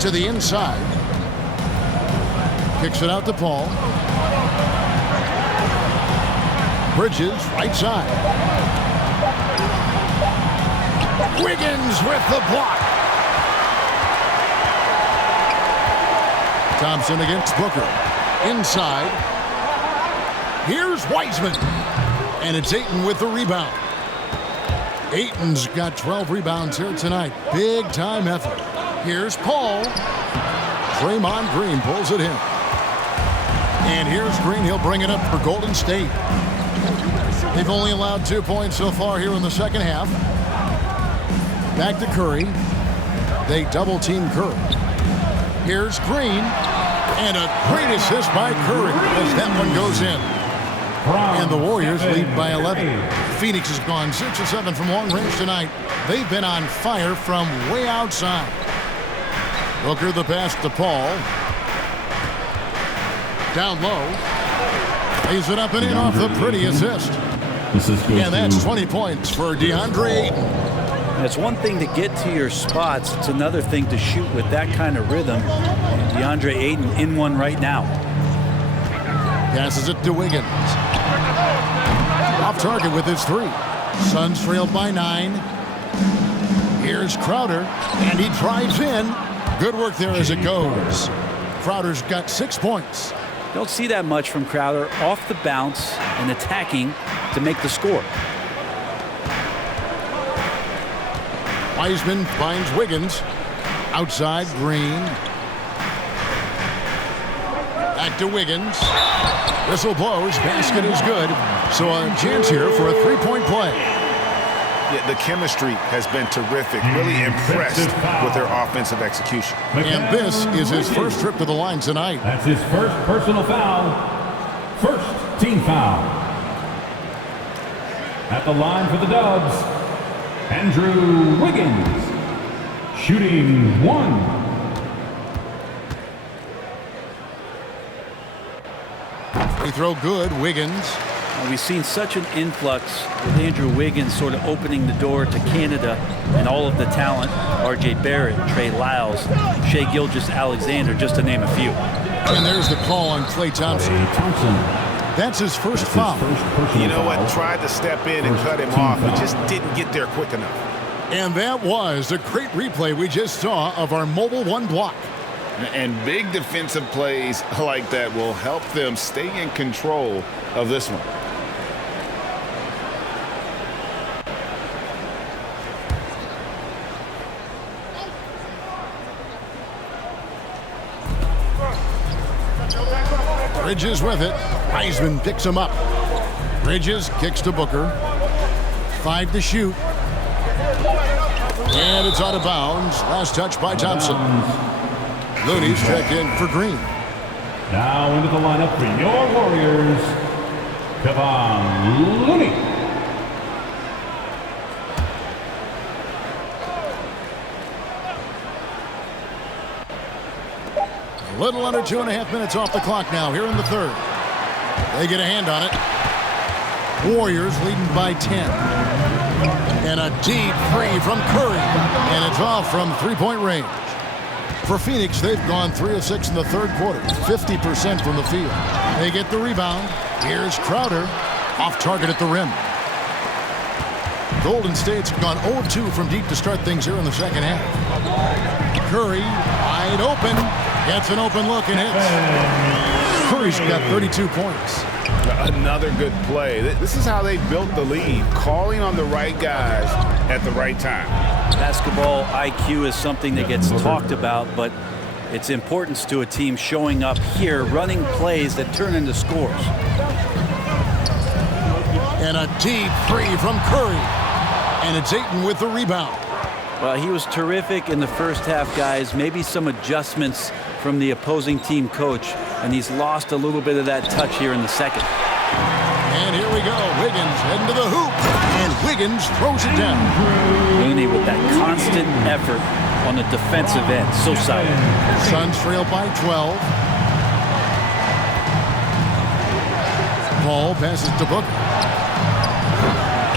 To the inside. Kicks it out to Paul. Bridges, right side. Wiggins with the block. Thompson against Booker. Inside. Here's Wiseman. And it's Ayton with the rebound. Ayton's got 12 rebounds here tonight. Big time effort. Here's Paul. Draymond Green pulls it in. And here's Green. He'll bring it up for Golden State. They've only allowed 2 points so far here in the second half. Back to Curry. They double team Curry. Here's Green. And a great assist by Curry as that one goes in. And the Warriors lead by 11. Phoenix has gone 6 of 7 from long range tonight. They've been on fire from way outside. Booker the pass to Paul. Down low. Lays it up and in off the pretty assist. And that's 20 points for DeAndre Ayton. It's one thing to get to your spots. It's another thing to shoot with that kind of rhythm. And DeAndre Ayton in one right now. Passes it to Wiggins. Off target with his 3. Suns trailed by 9. Here's Crowder. And he drives in. Good work there as it goes. Crowder's got 6 points. Don't see that much from Crowder off the bounce and attacking to make the score. Wiseman finds Wiggins. Outside, Green. Back to Wiggins. Whistle blows. Basket is good. So a chance here for a 3-point play. Yeah, the chemistry has been terrific. Really impressed with their offensive execution. And this is his first trip to the line tonight. That's his first personal foul. First team foul. At the line for the Dubs, Andrew Wiggins. Shooting 1. Free throw good. Wiggins. We've seen such an influx with Andrew Wiggins sort of opening the door to Canada and all of the talent. R.J. Barrett, Trey Lyles, Shai Gilgeous-Alexander, just to name a few. And there's the call on Klay Thompson. That's his first foul. You know what? Tried to step in and cut him off, but just didn't get there quick enough. And that was a great replay we just saw of our Mobile One block. And big defensive plays like that will help them stay in control of this one. Bridges with it. Wiseman picks him up. Bridges kicks to Booker. 5 to shoot. And it's out of bounds. Last touch by Thompson. Looney's checked in for Green. Now into the lineup for your Warriors, Kevon Looney. A little under 2.5 minutes off the clock now here in the third. They get a hand on it. Warriors leading by 10. And a deep 3 from Curry. And it's off from 3-point range. For Phoenix, they've gone 3 of 6 in the third quarter, 50% from the field. They get the rebound. Here's Crowder, off target at the rim. Golden State's gone 0-2 from deep to start things here in the second half. Curry, wide open, gets an open look and hits. Curry's got 32 points. Another good play. This is how they built the lead, calling on the right guys at the right time. Basketball IQ is something that gets talked about, but its importance to a team showing up here, running plays that turn into scores. And a deep 3 from Curry. And it's Ayton with the rebound. Well, he was terrific in the first half, guys. Maybe some adjustments from the opposing team coach, and he's lost a little bit of that touch here in the second. And here we go. Wiggins heading to the hoop. And Wiggins throws it down. Looney with that constant effort on the defensive end. So solid. Suns trail by 12. Paul passes to Booker.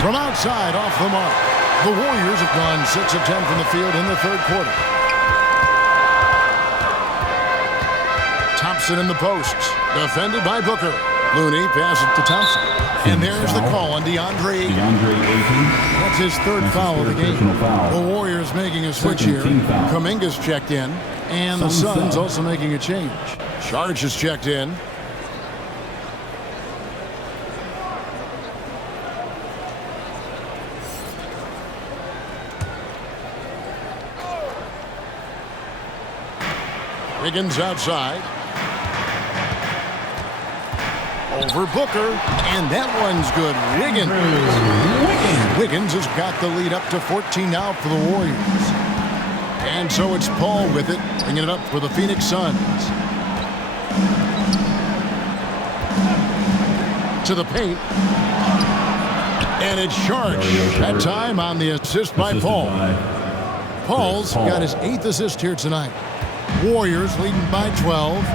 From outside, off the mark. The Warriors have gone 6 of 10 from the field in the third quarter. Thompson in the posts. Defended by Booker. Looney passes to Thompson. And there's the call on DeAndre Ayton. That's his third foul of the game. The Warriors making a switch here. Kuminga's checked in. And the Suns also making a change. Saric is checked in. Wiggins outside. Over Booker, and that one's good. Wiggins has got the lead up to 14 now for the Warriors. And so it's Paul with it, bringing it up for the Phoenix Suns. To the paint. And it's Saric. That time on the assist by Paul. Paul's got his 8th assist here tonight. Warriors leading by 12.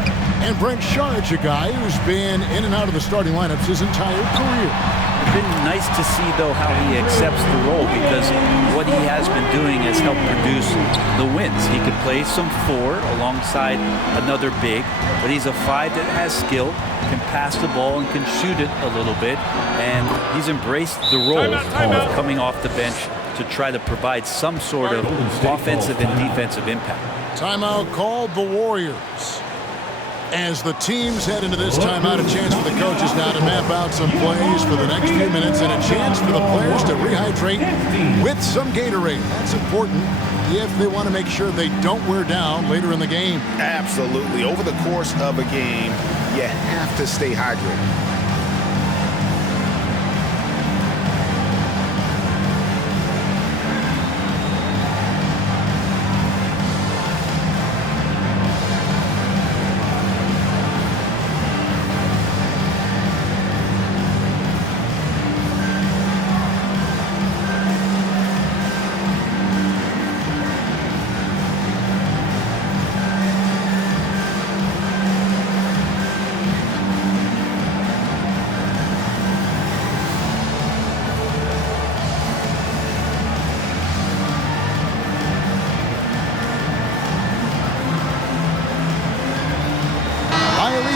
And Brent Saric, a guy who's been in and out of the starting lineups his entire career. It's been nice to see, though, how he accepts the role, because what he has been doing has helped produce the wins. He could play some 4 alongside another big, but he's a 5 that has skill, can pass the ball and can shoot it a little bit, and he's embraced the role of coming off the bench to try to provide some sort of offensive and defensive impact. Timeout called the Warriors. As the teams head into this timeout, a chance for the coaches now to map out some plays for the next few minutes and a chance for the players to rehydrate with some Gatorade. That's important if they want to make sure they don't wear down later in the game. Absolutely. Over the course of a game, you have to stay hydrated.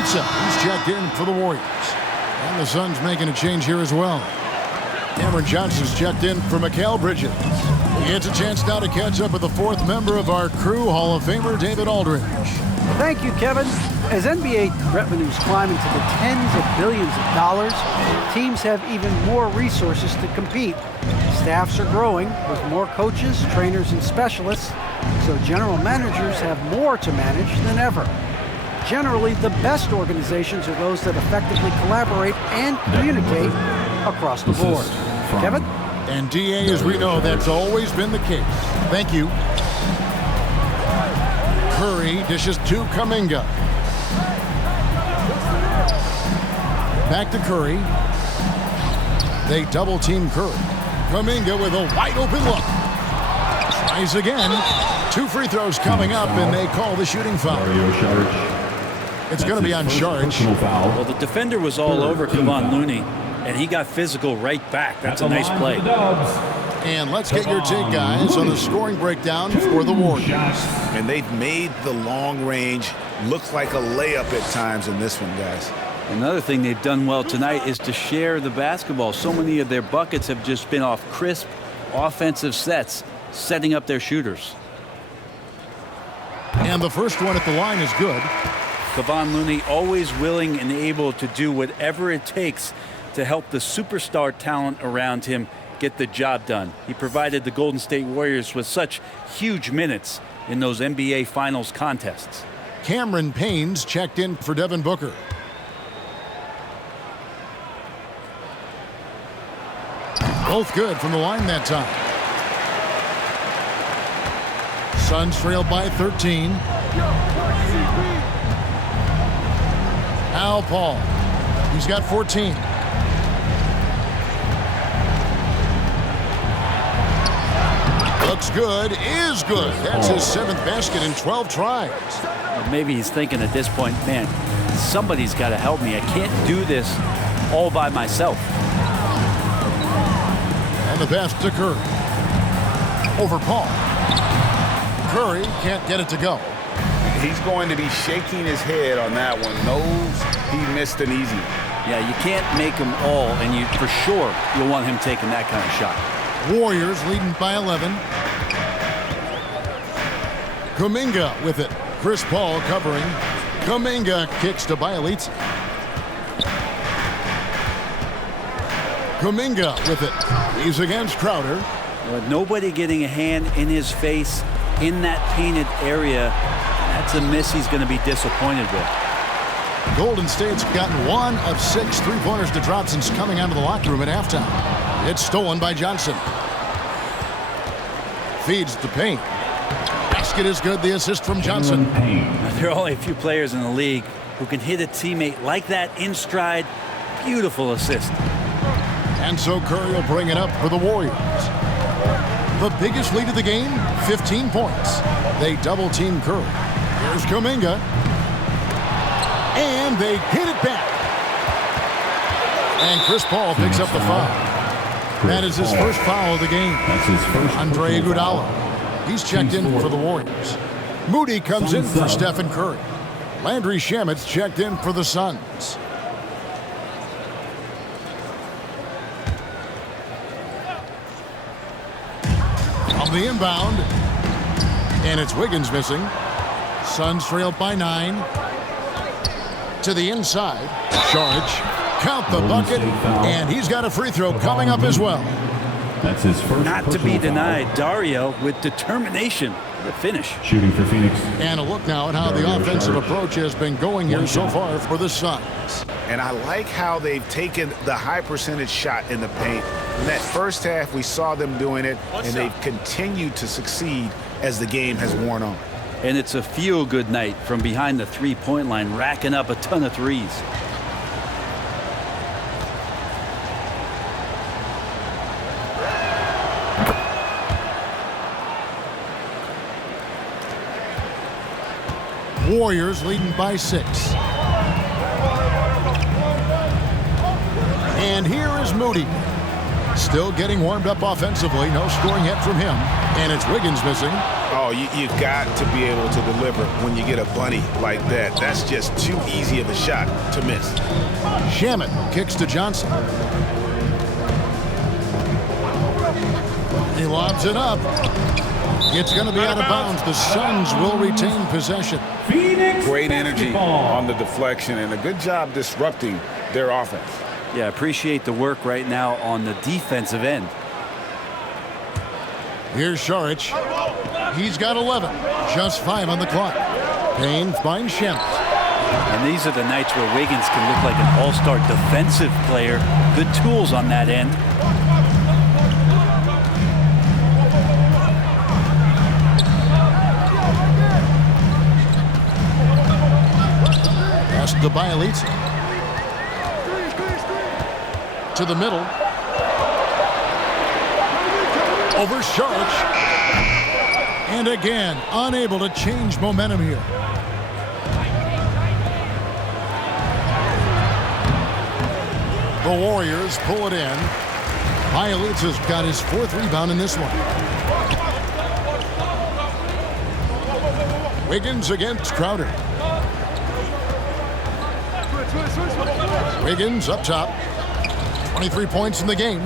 He's checked in for the Warriors. And the Suns making a change here as well. Cameron Johnson's checked in for Mikal Bridges. He gets a chance now to catch up with the 4th member of our crew, Hall of Famer David Aldridge. Thank you, Kevin. As NBA revenues climb into the tens of billions of dollars, teams have even more resources to compete. Staffs are growing with more coaches, trainers, and specialists, so general managers have more to manage than ever. Generally, the best organizations are those that effectively collaborate and communicate across the board. Kevin? And DA, as we know, that's always been the case. Thank you. Curry dishes to Kuminga. Back to Curry. They double team Curry. Kuminga with a wide open look. Tries again. 2 free throws coming up, and they call the shooting foul. It's going to be on Saric. Well, the defender was all over Kevon Looney, and he got physical right back. That's a nice play. And let's get your take, guys, on the scoring breakdown for the Warriors. And they've made the long range look like a layup at times in this one, guys. Another thing they've done well tonight is to share the basketball. So many of their buckets have just been off crisp offensive sets, setting up their shooters. And the first one at the line is good. Kevon Looney always willing and able to do whatever it takes to help the superstar talent around him get the job done. He provided the Golden State Warriors with such huge minutes in those NBA Finals contests. Cameron Payne's checked in for Devin Booker. Both good from the line that time. Suns trailed by 13. Al Paul. He's got 14. Looks good, is good. That's his 7th basket in 12 tries. Well, maybe he's thinking at this point, man, somebody's got to help me. I can't do this all by myself. And the pass to Curry. Over Paul. Curry can't get it to go. He's going to be shaking his head on that one. Knows he missed an easy one. Yeah, you can't make them all, and you for sure you'll want him taking that kind of shot. Warriors leading by 11. Kuminga with it. Chris Paul covering. Kuminga kicks to Bjelica. Kuminga with it. He's against Crowder. Nobody getting a hand in his face in that painted area. That's a miss he's going to be disappointed with. Golden State's gotten 1 of 6 3-pointers to drop since coming out of the locker room at halftime. It's stolen by Johnson. Feeds to Payne. Basket is good. The assist from Johnson. There are only a few players in the league who can hit a teammate like that in stride. Beautiful assist. And so Curry will bring it up for the Warriors. The biggest lead of the game, 15 points. They double-team Curry. Here's Kuminga. And they hit it back. And Chris Paul picks up the foul. That is his first foul of the game. That's his first. Andre Iguodala. He's checked in for the Warriors. Moody comes in for Stephen Curry. Landry Shamet's checked in for the Suns. On the inbound. And it's Wiggins missing. Suns trail by 9. To the inside. Saric. Count the bucket. And he's got a free throw coming up as well. That's his first. Not to be denied, Dario with determination. The finish. Shooting for Phoenix. And a look now at how the offensive approach has been going here so far for the Suns. And I like how they've taken the high percentage shot in the paint. In that first half, we saw them doing it, and they've continued to succeed as the game has worn on. And it's a feel-good night from behind the three-point line, racking up a ton of threes. Warriors leading by 6. And here is Moody. Still getting warmed up offensively. No scoring yet from him. And it's Wiggins missing. Oh, you've got to be able to deliver when you get a bunny like that. That's just too easy of a shot to miss. Shamet kicks to Johnson. He lobs it up. It's going to be out of bounds. The Suns will retain possession. Phoenix Great energy basketball. on the deflection and a good job disrupting their offense. Yeah, appreciate the work right now on the defensive end. Here's Saric. He's got 11. Just 5 on the clock. Payne finds Shamet. And these are the nights where Wiggins can look like an all-star defensive player. Good tools on that end. Pass to Bjelica. To the middle. Over Saric. And again, unable to change momentum here. The Warriors pull it in. Bjelica's got his 4th rebound in this one. Wiggins against Crowder. Wiggins up top. 23 points in the game.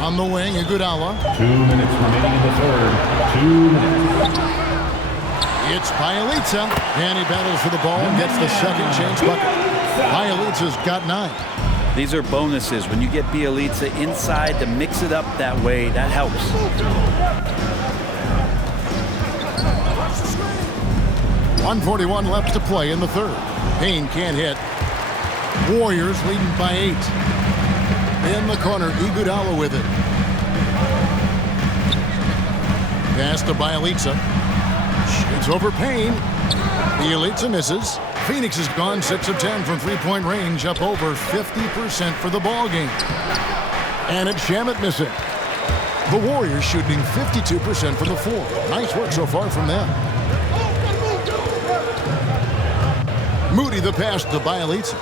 On the wing, Iguodala. 2 minutes remaining in the third. 2 minutes. It's Bjelica, and he battles for the ball and gets the second chance bucket. Bjelica's got 9. These are bonuses. When you get Bjelica inside to mix it up that way, that helps. .141 left to play in the third. Payne can't hit. Warriors leading by 8. In the corner, Iguodala with it. Pass to Bjelica. It's over Payne. Bjelica misses. Phoenix has gone 6 of 10 from three-point range, up over 50% for the ball game. And it's Shamet missing. The Warriors shooting 52% from the floor. Nice work so far from them. Moody the pass to Bjelica.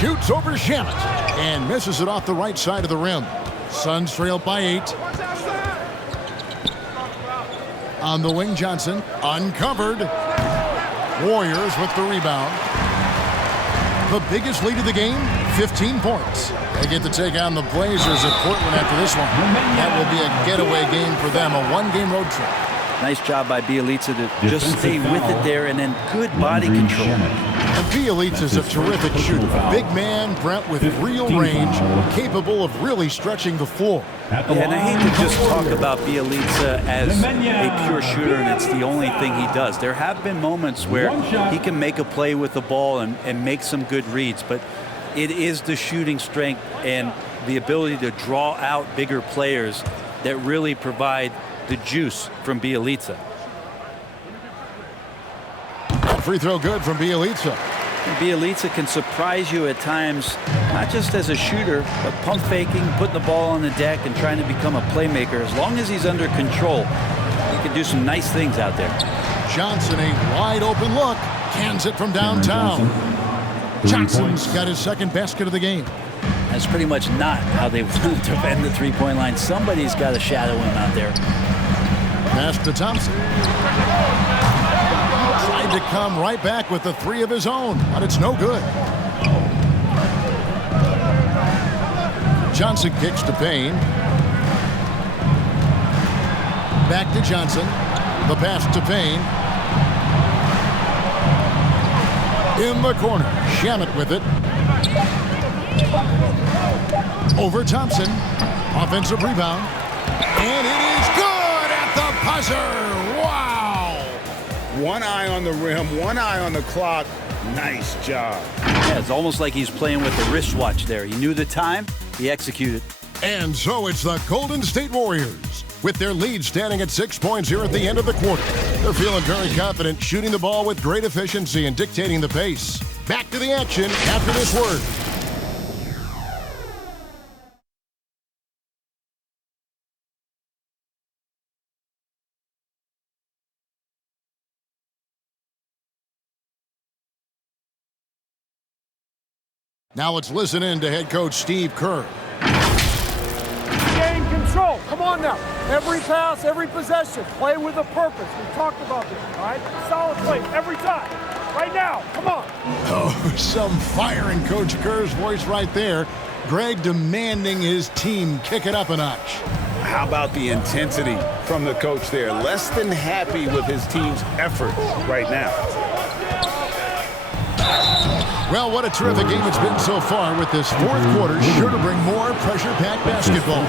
Shoots over Shamet and misses it off the right side of the rim. Suns trail by 8. On the wing, Johnson uncovered. Warriors with the rebound. The biggest lead of the game, 15 points. They get to take on the Blazers at Portland after this one. That will be a getaway game for them, a one-game road trip. Nice job by Bjelica to just stay with it there, and then good body control. And Bjelica is a terrific shooter. Big man, Brent, with real range, capable of really stretching the floor. Yeah, and I hate to just talk about Bjelica as a pure shooter and it's the only thing he does. There have been moments where he can make a play with the ball and make some good reads, but it is the shooting strength and the ability to draw out bigger players that really provide the juice from Bjelica. Free throw good from Bjelica. Bjelica can surprise you at times, not just as a shooter, but pump faking, putting the ball on the deck, and trying to become a playmaker. As long as he's under control, he can do some nice things out there. Johnson, a wide open look, cans it from downtown. Johnson's got his second basket of the game. That's pretty much not how they want to defend the three-point line. Somebody's got to shadow him out there. Pass to Thompson. Tried to come right back with the three of his own, but it's no good. Johnson kicks to Payne. Back to Johnson. The pass to Payne. In the corner. Shamet with it. Over Thompson. Offensive rebound. And it is good at the buzzer. Wow. One eye on the rim, one eye on the clock. Nice job. Yeah, it's almost like he's playing with the wristwatch there. He knew the time, he executed. And so it's the Golden State Warriors, with their lead standing at 6 points here at the end of the quarter. They're feeling very confident, shooting the ball with great efficiency and dictating the pace. Back to the action after this word. Now let's listen in to head coach Steve Kerr. Game control. Come on now. Every pass, every possession. Play with a purpose. We talked about this, all right? Solid play every time. Right now. Come on. Oh, some fire in Coach Kerr's voice right there. Greg demanding his team kick it up a notch. How about the intensity from the coach there? Less than happy with his team's effort right now. Well, what a terrific game it's been so far, with this fourth quarter sure to bring more pressure-packed basketball.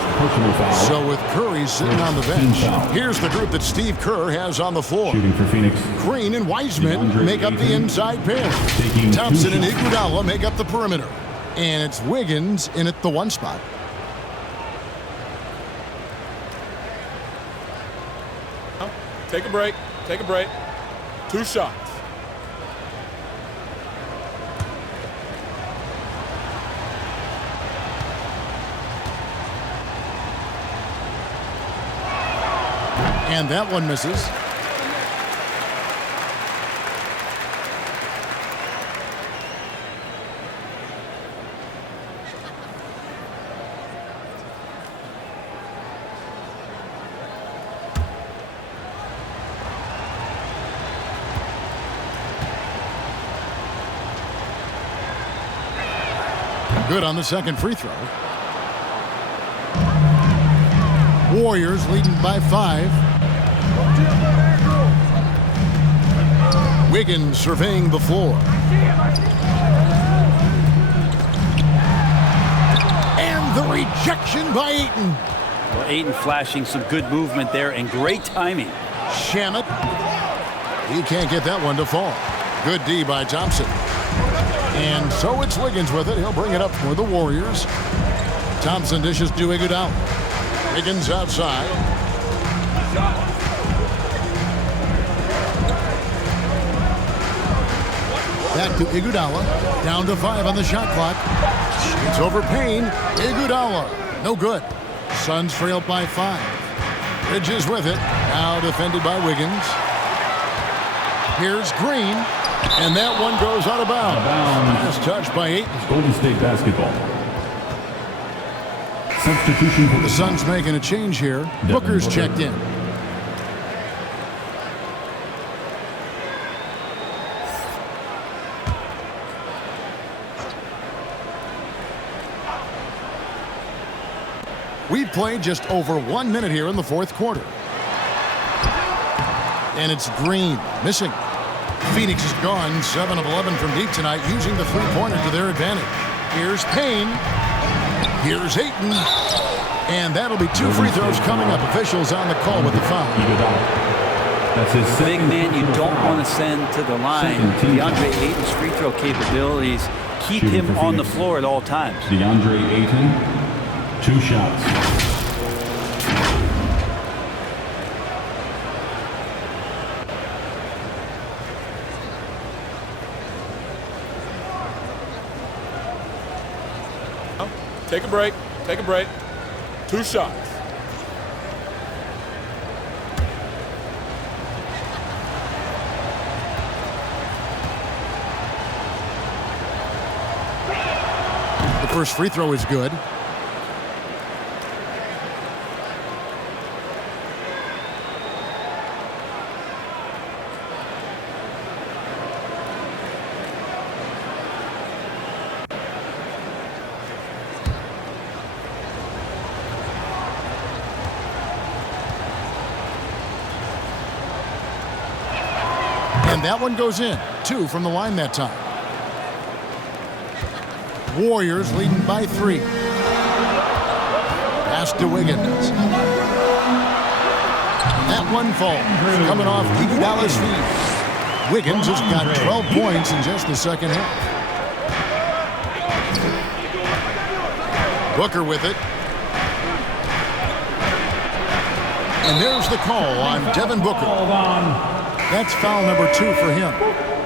So with Curry sitting on the bench, here's the group that Steve Kerr has on the floor. Shooting for Phoenix. Green and Wiseman make up the inside pair. Thompson and Iguodala make up the perimeter. And it's Wiggins in at the one spot. Take a break. Take a break. 2 shots. And that one misses. Good on the second free throw. Warriors leading by 5. Wiggins surveying the floor. And the rejection by Ayton. Well, Ayton flashing some good movement there and great timing. Shamet. He can't get that one to fall. Good D by Thompson. And so it's Wiggins with it. He'll bring it up for the Warriors. Thompson dishes to Iguodala. Wiggins outside. Back to Iguodala. Down to 5 on the shot clock. It's over Payne. Iguodala. No good. Suns trailed by 5. Bridges with it. Now defended by Wiggins. Here's Green. And that one goes out of bounds. Last touch by Ayton. Golden State basketball. Substitution for the Suns making a change here. Booker's checked in. We've played just over 1 minute here in the fourth quarter. And it's Green missing. Phoenix is gone 7 of 11 from deep tonight, using the three-pointer to their advantage. Here's Payne. Here's Ayton. And that'll be 2 free throws coming up. Officials on the call with the foul. That's his big man you don't want to send to the line. DeAndre Ayton's free throw capabilities keep him on the floor at all times. DeAndre Ayton, 2 shots. Take a break. Take a break. 2 shots. The first free throw is good. And that one goes in. 2 from the line that time. Warriors leading by 3. Pass to Wiggins. That one falls. Coming off Iguodala's feet. Wiggins has got 12 points in just the second half. Booker with it. And there's the call on Devin Booker. That's foul number 2 for him.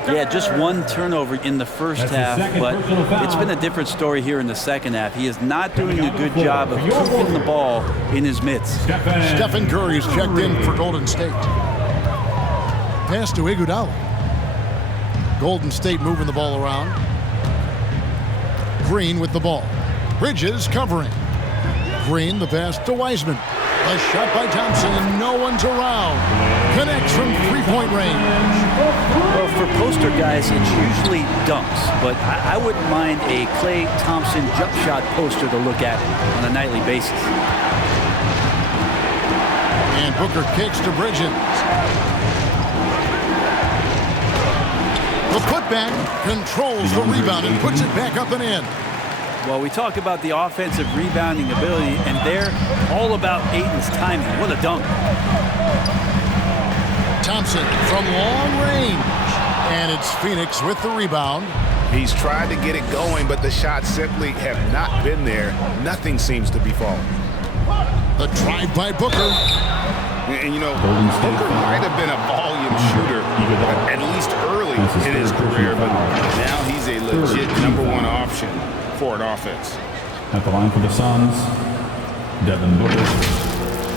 Yeah, just 1 turnover in the first half, but it's been a different story here in the second half. He is not doing a good job of keeping the ball in his mitts. Stephen Curry is checked in for Golden State. Pass to Iguodala. Golden State moving the ball around. Green with the ball. Bridges covering. Green, the pass to Wiseman. A shot by Thompson, and no one's around. Connects from 3-point range. Well, for poster guys, it's usually dunks, but I wouldn't mind a Klay Thompson jump shot poster to look at on a nightly basis. And Booker kicks to Bridges. The putback controls the rebound and puts it back up and in. Well, we talk about the offensive rebounding ability, and they're all about Ayton's timing. What a dunk. Thompson from long range. And it's Phoenix with the rebound. He's tried to get it going, but the shots simply have not been there. Nothing seems to be falling. The drive by Booker. And, you know, Booker might have been a volume shooter, at least early in his career, but now he's a legit #1 option for an offense. At the line for the Suns, Devin Booker.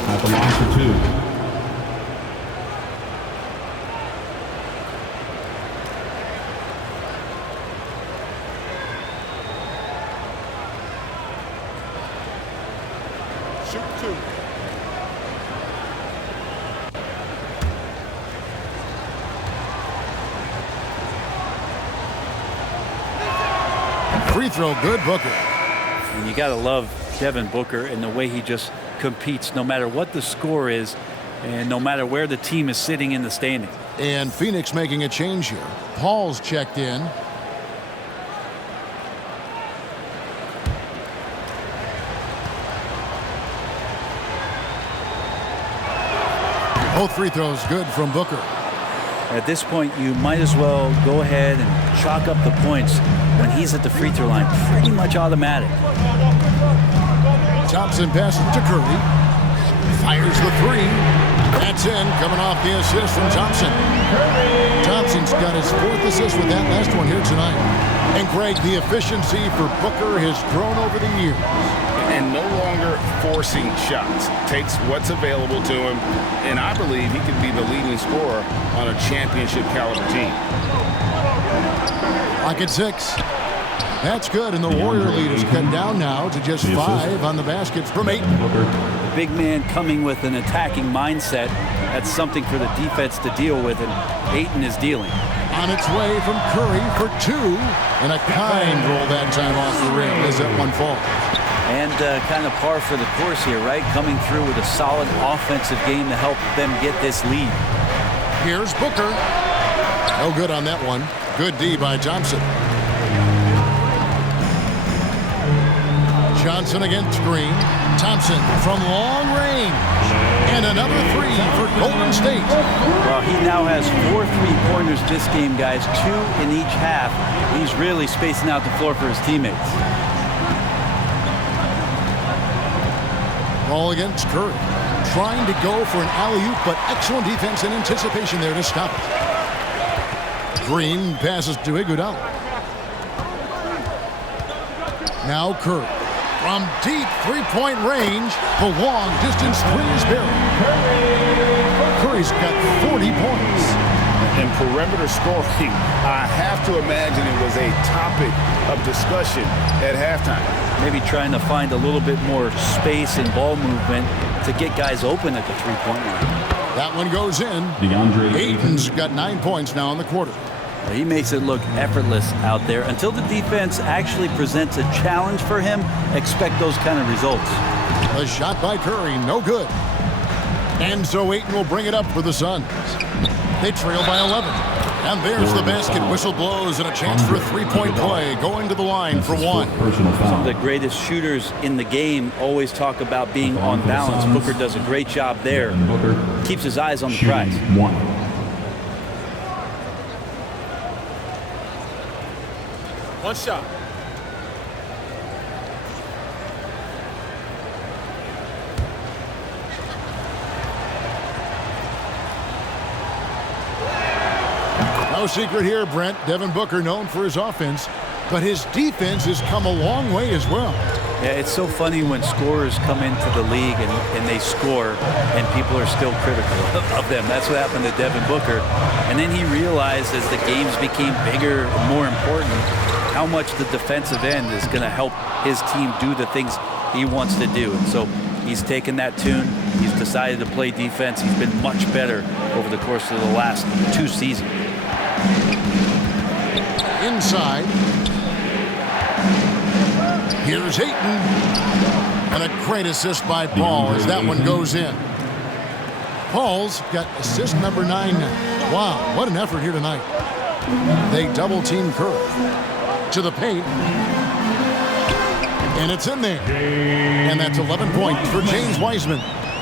At the line for 2. Shoot 2. Free throw, good, Booker. And you got to love Devin Booker and the way he just competes, no matter what the score is and no matter where the team is sitting in the standing. And Phoenix making a change here. Paul's checked in. Both free throws good from Booker. At this point, you might as well go ahead and chalk up the points when he's at the free throw line. Pretty much automatic. Thompson passes to Curry. Fires the three. That's in, coming off the assist from Thompson. Thompson's got his 4th assist with that last one here tonight. And Greg, the efficiency for Booker has grown over the years. And no longer forcing shots. Takes what's available to him, and I believe he could be the leading scorer on a championship caliber team. Lock at 6. That's good, and the Warrior lead is cut down now to just 5 on the baskets from Ayton. The big man coming with an attacking mindset. That's something for the defense to deal with, and Ayton is dealing. On its way from Curry for 2, and a kind roll that time off the rim as that one falls. And kind of par for the course here, right? Coming through with a solid offensive game to help them get this lead. Here's Booker. No good on that one. Good D by Thompson. Johnson against Green. Thompson from long range. And another 3 for Golden State. Well, he now has 4 3-pointers this game, guys. 2 in each half. He's really spacing out the floor for his teammates. Ball against Curry. Trying to go for an alley-oop, but excellent defense and anticipation there to stop it. Green passes to Iguodala. Now Curry. From deep 3-point range, the long distance 3 is buried. Curry's got 40 points. And perimeter scoring, I have to imagine it was a topic of discussion at halftime. Maybe trying to find a little bit more space and ball movement to get guys open at the 3-point line. That one goes in. Ayton's got 9 points now in the quarter. Well, he makes it look effortless out there. Until the defense actually presents a challenge for him, expect those kind of results. A shot by Curry, no good. And so Ayton will bring it up for the Suns. They trail by 11. And there's the basket. Whistle blows and a chance for a 3-point play. Going to the line for 1. Some of the greatest shooters in the game always talk about being on balance. Booker does a great job there. Keeps his eyes on the prize. One shot. No secret here, Brent. Devin Booker known for his offense, but his defense has come a long way as well. Yeah, it's so funny when scorers come into the league and they score and people are still critical of them. That's what happened to Devin Booker. And then he realized as the games became bigger and more important how much the defensive end is going to help his team do the things he wants to do. And so he's taken that tune. He's decided to play defense. He's been much better over the course of the last 2 seasons. Inside. Here's Ayton. And a great assist by Paul as that one goes in. Paul's got assist number 9 now. Wow, what an effort here tonight. They double-team Curry. To the paint. And it's in there. And that's 11 points for James Wiseman.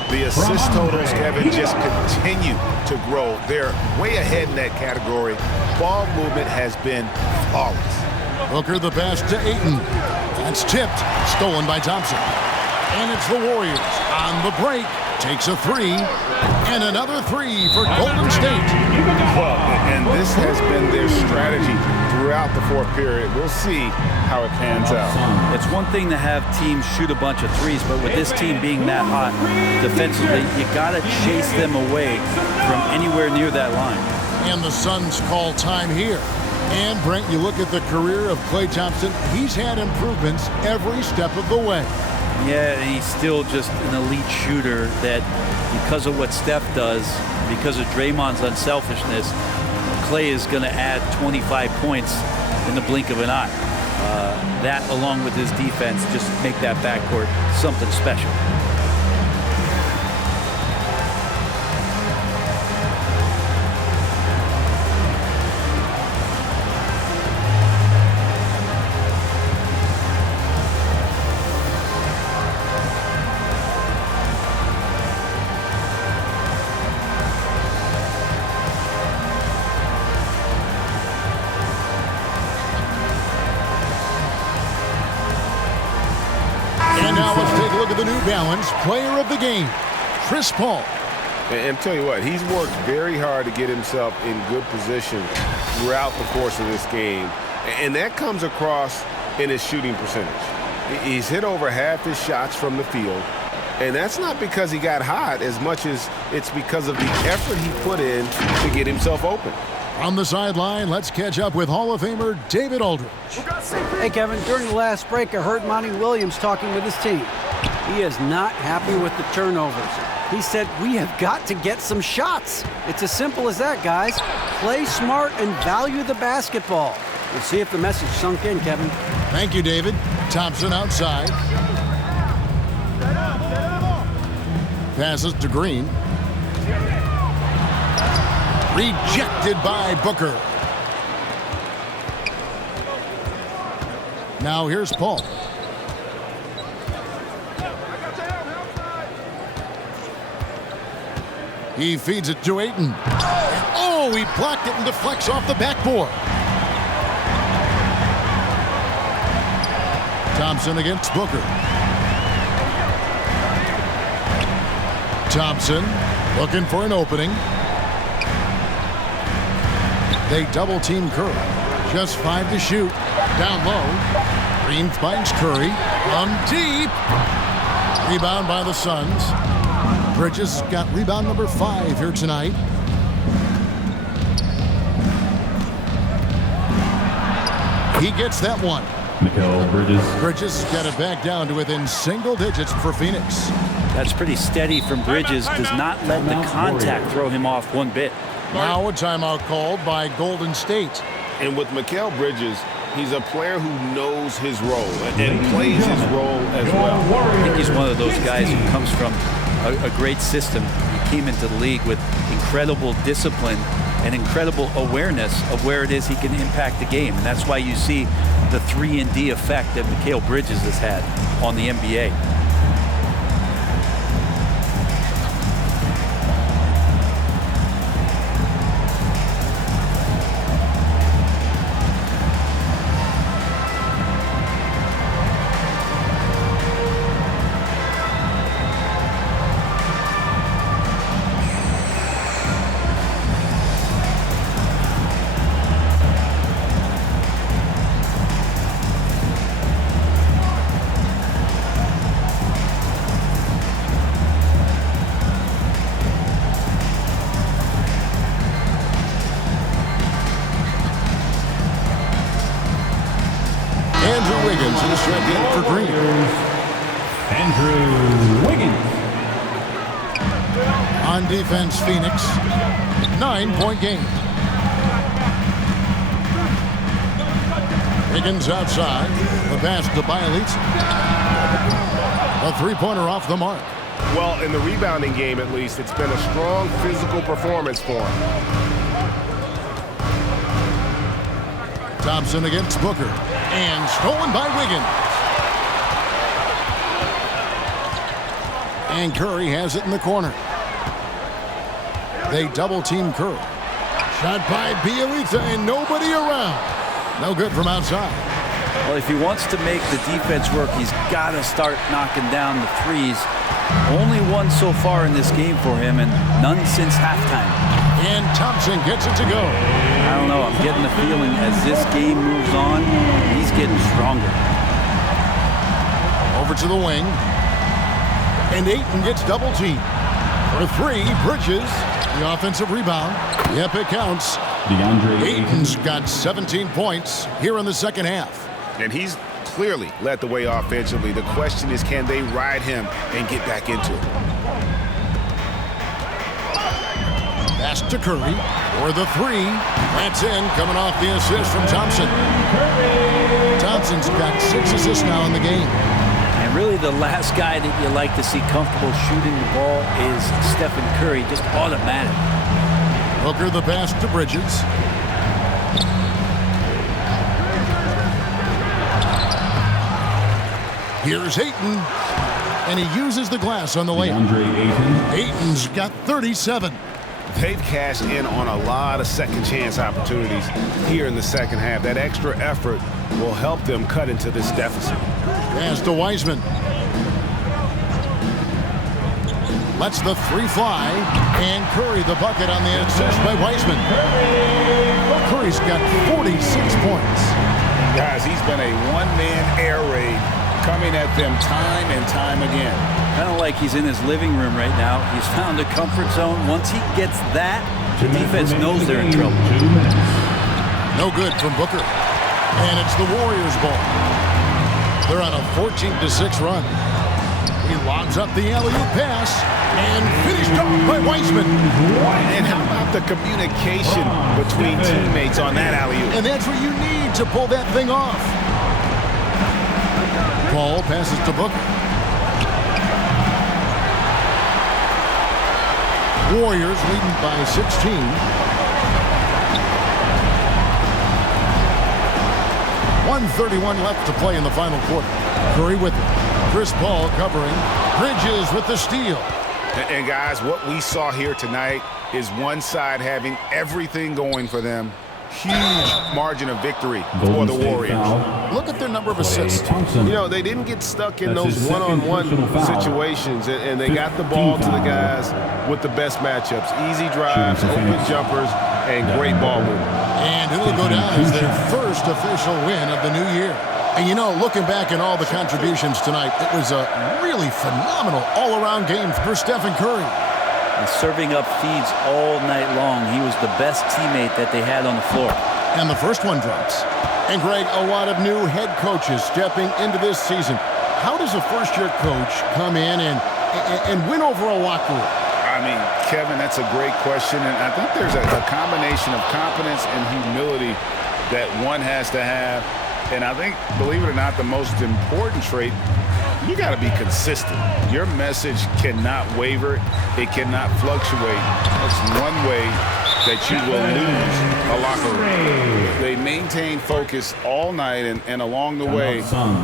The assist totals, Kevin, just continue to grow. They're way ahead in that category. Ball movement has been flawless. Booker the pass to Ayton. That's tipped. Stolen by Thompson. And it's the Warriors on the break. Takes a 3. And another 3 for Golden State. Well, and this has been their strategy throughout the 4th period. We'll see how it pans out. It's one thing to have teams shoot a bunch of threes, but with this team being that hot defensively, you got to chase them away from anywhere near that line. And the Suns call time here. And, Brent, you look at the career of Klay Thompson, he's had improvements every step of the way. Yeah, and he's still just an elite shooter that because of what Steph does, because of Draymond's unselfishness, Klay is going to add 25 points in the blink of an eye. That, along with his defense, just make that backcourt something special. And now let's take a look at the New Balance Player of the Game. Chris Paul. And tell you what, he's worked very hard to get himself in good position throughout the course of this game. And that comes across in his shooting percentage. He's hit over half his shots from the field. And that's not because he got hot as much as it's because of the effort he put in to get himself open. On the sideline, let's catch up with Hall of Famer David Aldridge. Hey, Kevin, during the last break, I heard Monty Williams talking with his team. He is not happy with the turnovers. He said, we have got to get some shots. It's as simple as that, guys. Play smart and value the basketball. We'll see if the message sunk in, Kevin. Thank you, David. Thompson outside. Passes to Green. Rejected by Booker. Now here's Paul. He feeds it to Ayton. Oh, he blocked it and deflects off the backboard. Thompson against Booker. Thompson looking for an opening. They double team Curry. Just 5 to shoot. Down low. Green finds Curry. Deep. Rebound by the Suns. Bridges got rebound number 5 here tonight. He gets that one. Mikal Bridges. Bridges got it back down to within single digits for Phoenix. That's pretty steady from Bridges. Does not let the contact throw him off one bit. Now a timeout called by Golden State. And with Mikal Bridges, he's a player who knows his role and plays his role as well. I think he's one of those guys who comes from a great system. He came into the league with incredible discipline and incredible awareness of where it is he can impact the game. And that's why you see the 3-and-D effect that Mikal Bridges has had on the NBA. Andrew Wiggins is checked in for Green. Andrew Wiggins. On defense, Phoenix. 9-point game. Wiggins outside. The pass to Bielitsa. A three-pointer off the mark. Well, in the rebounding game, at least, it's been a strong physical performance for him. Thompson against Booker. And stolen by Wiggins. And Curry has it in the corner. They double-team Curry. Shot by Bielitsa and nobody around. No good from outside. Well, if he wants to make the defense work, he's got to start knocking down the threes. Only one so far in this game for him, and none since halftime. And Thompson gets it to go. I don't know. I'm getting the feeling as this game moves on, he's getting stronger. Over to the wing. And Ayton gets double teamed. For 3, Bridges. The offensive rebound. Yep, it counts. DeAndre Ayton's got 17 points here in the second half. And he's clearly led the way offensively. The question is, can they ride him and get back into it? Pass to Curry for the 3. That's in, coming off the assist from Thompson. Thompson's got 6 assists now in the game. And really the last guy that you like to see comfortable shooting the ball is Stephen Curry, just automatic. Booker the pass to Bridges. Here's Ayton. And he uses the glass on the layup. Ayton's got 37. They've cashed in on a lot of second chance opportunities here in the second half. That extra effort will help them cut into this deficit. Pass to Wiseman. Lets the three fly. And Curry the bucket on the assist by Wiseman. Curry's got 46 points. Guys, he's been a one-man air raid coming at them time and time again. Kind of like he's in his living room right now. He's found a comfort zone. Once he gets that, the defense knows they're in trouble. No good from Booker. And it's the Warriors' ball. They're on a 14-6 run. He lobs up the alley-oop pass and finished off by Wiseman. And how about the communication between teammates on that alley-oop? And that's what you need to pull that thing off. Paul passes to Booker. Warriors leading by 16. .131 left to play in the final quarter. Curry with it. Chris Paul covering. Bridges with the steal. And guys, what we saw here tonight is one side having everything going for them. Huge margin of victory for the Warriors. Look at their number of assists. You know, they didn't get stuck in those one-on-one situations, and they got the ball to the guys with the best matchups. Easy drives, open jumpers, and great ball movement. And it'll go down as their first official win of the new year. And you know, looking back at all the contributions tonight, it was a really phenomenal all-around game for Stephen Curry. And serving up feeds all night long. He was the best teammate that they had on the floor. And the first one drops. And Greg, a lot of new head coaches stepping into this season. How does a first-year coach come in and win over a locker room? I mean, Kevin, that's a great question. And I think there's a combination of confidence and humility that one has to have. And I think, believe it or not, the most important trait, you got to be consistent. Your message cannot waver. It cannot fluctuate. That's one way that you will lose a locker room. They maintain focus all night and along the way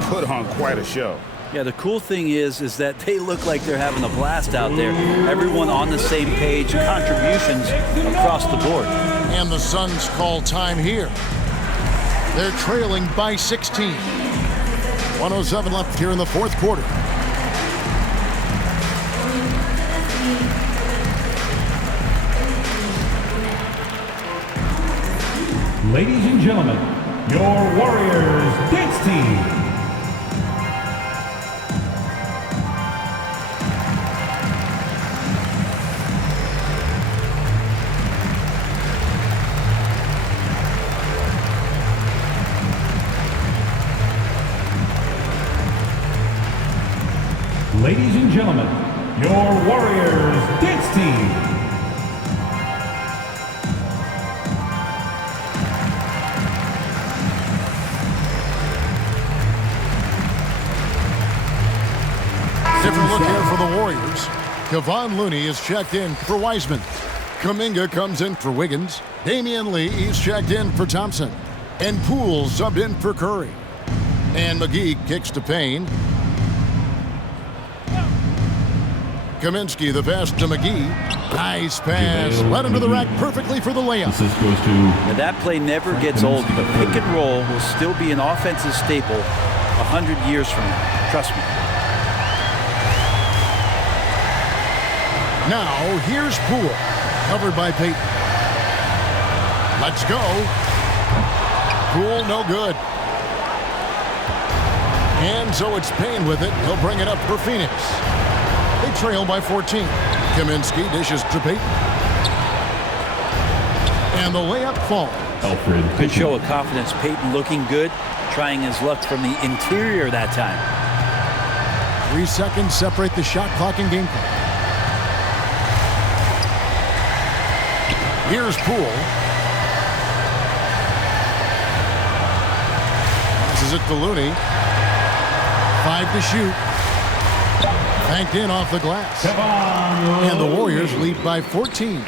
put on quite a show. Yeah, the cool thing is that they look like they're having a blast out there. Everyone on the same page, contributions across the board. And the Suns call time here. They're trailing by 16. 107 left here in the fourth quarter. Ladies and gentlemen, your Warriors dance team. Ladies and gentlemen, your Warriors dance team. Different look here for the Warriors. Kevon Looney is checked in for Wiseman. Kuminga comes in for Wiggins. Damian Lee is checked in for Thompson. And Poole subbed in for Curry. And McGee kicks to Payne. Kaminsky, the pass to McGee. Nice pass. Led him to the rack perfectly for the layup. Now that play never gets old. The pick and roll will still be an offensive staple 100 years from now. Trust me. Now, here's Poole. Covered by Payton. Let's go. Poole, no good. And so it's Payne with it. He'll bring it up for Phoenix. They trail by 14. Kaminsky dishes to Payton. And the layup falls. Good show of confidence. Payton looking good, trying his luck from the interior that time. 3 seconds separate the shot clock and game clock. Here's Poole. Passes it to Looney. 5 to shoot. Banked in off the glass. And the Warriors lead by 14.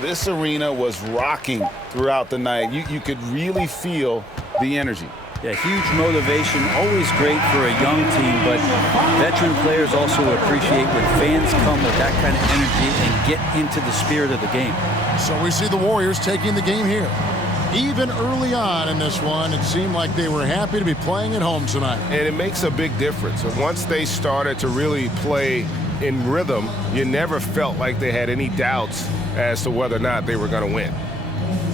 This arena was rocking throughout the night. You could really feel the energy. Yeah, huge motivation. Always great for a young team, but veteran players also appreciate when fans come with that kind of energy and get into the spirit of the game. So we see the Warriors taking the game here. Even early on in this one, it seemed like they were happy to be playing at home tonight. And it makes a big difference. And once they started to really play in rhythm, you never felt like they had any doubts as to whether or not they were going to win.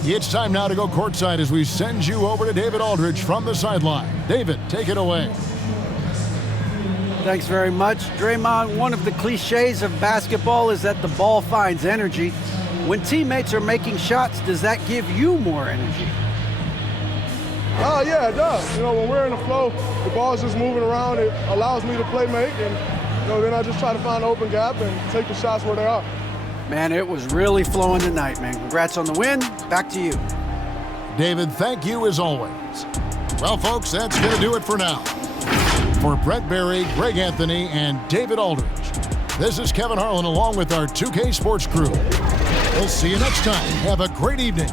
It's time now to go courtside as we send you over to David Aldridge from the sideline. David, take it away. Thanks very much. Draymond, one of the cliches of basketball is that the ball finds energy. When teammates are making shots, does that give you more energy? Yeah, it does. You know, when we're in the flow, the ball's just moving around. It allows me to play make, and then I just try to find an open gap and take the shots where they are. Man, it was really flowing tonight, man. Congrats on the win. Back to you. David, thank you as always. Well, folks, that's going to do it for now. For Brent Barry, Greg Anthony, and David Aldridge, this is Kevin Harlan along with our 2K Sports crew. We'll see you next time. Have a great evening.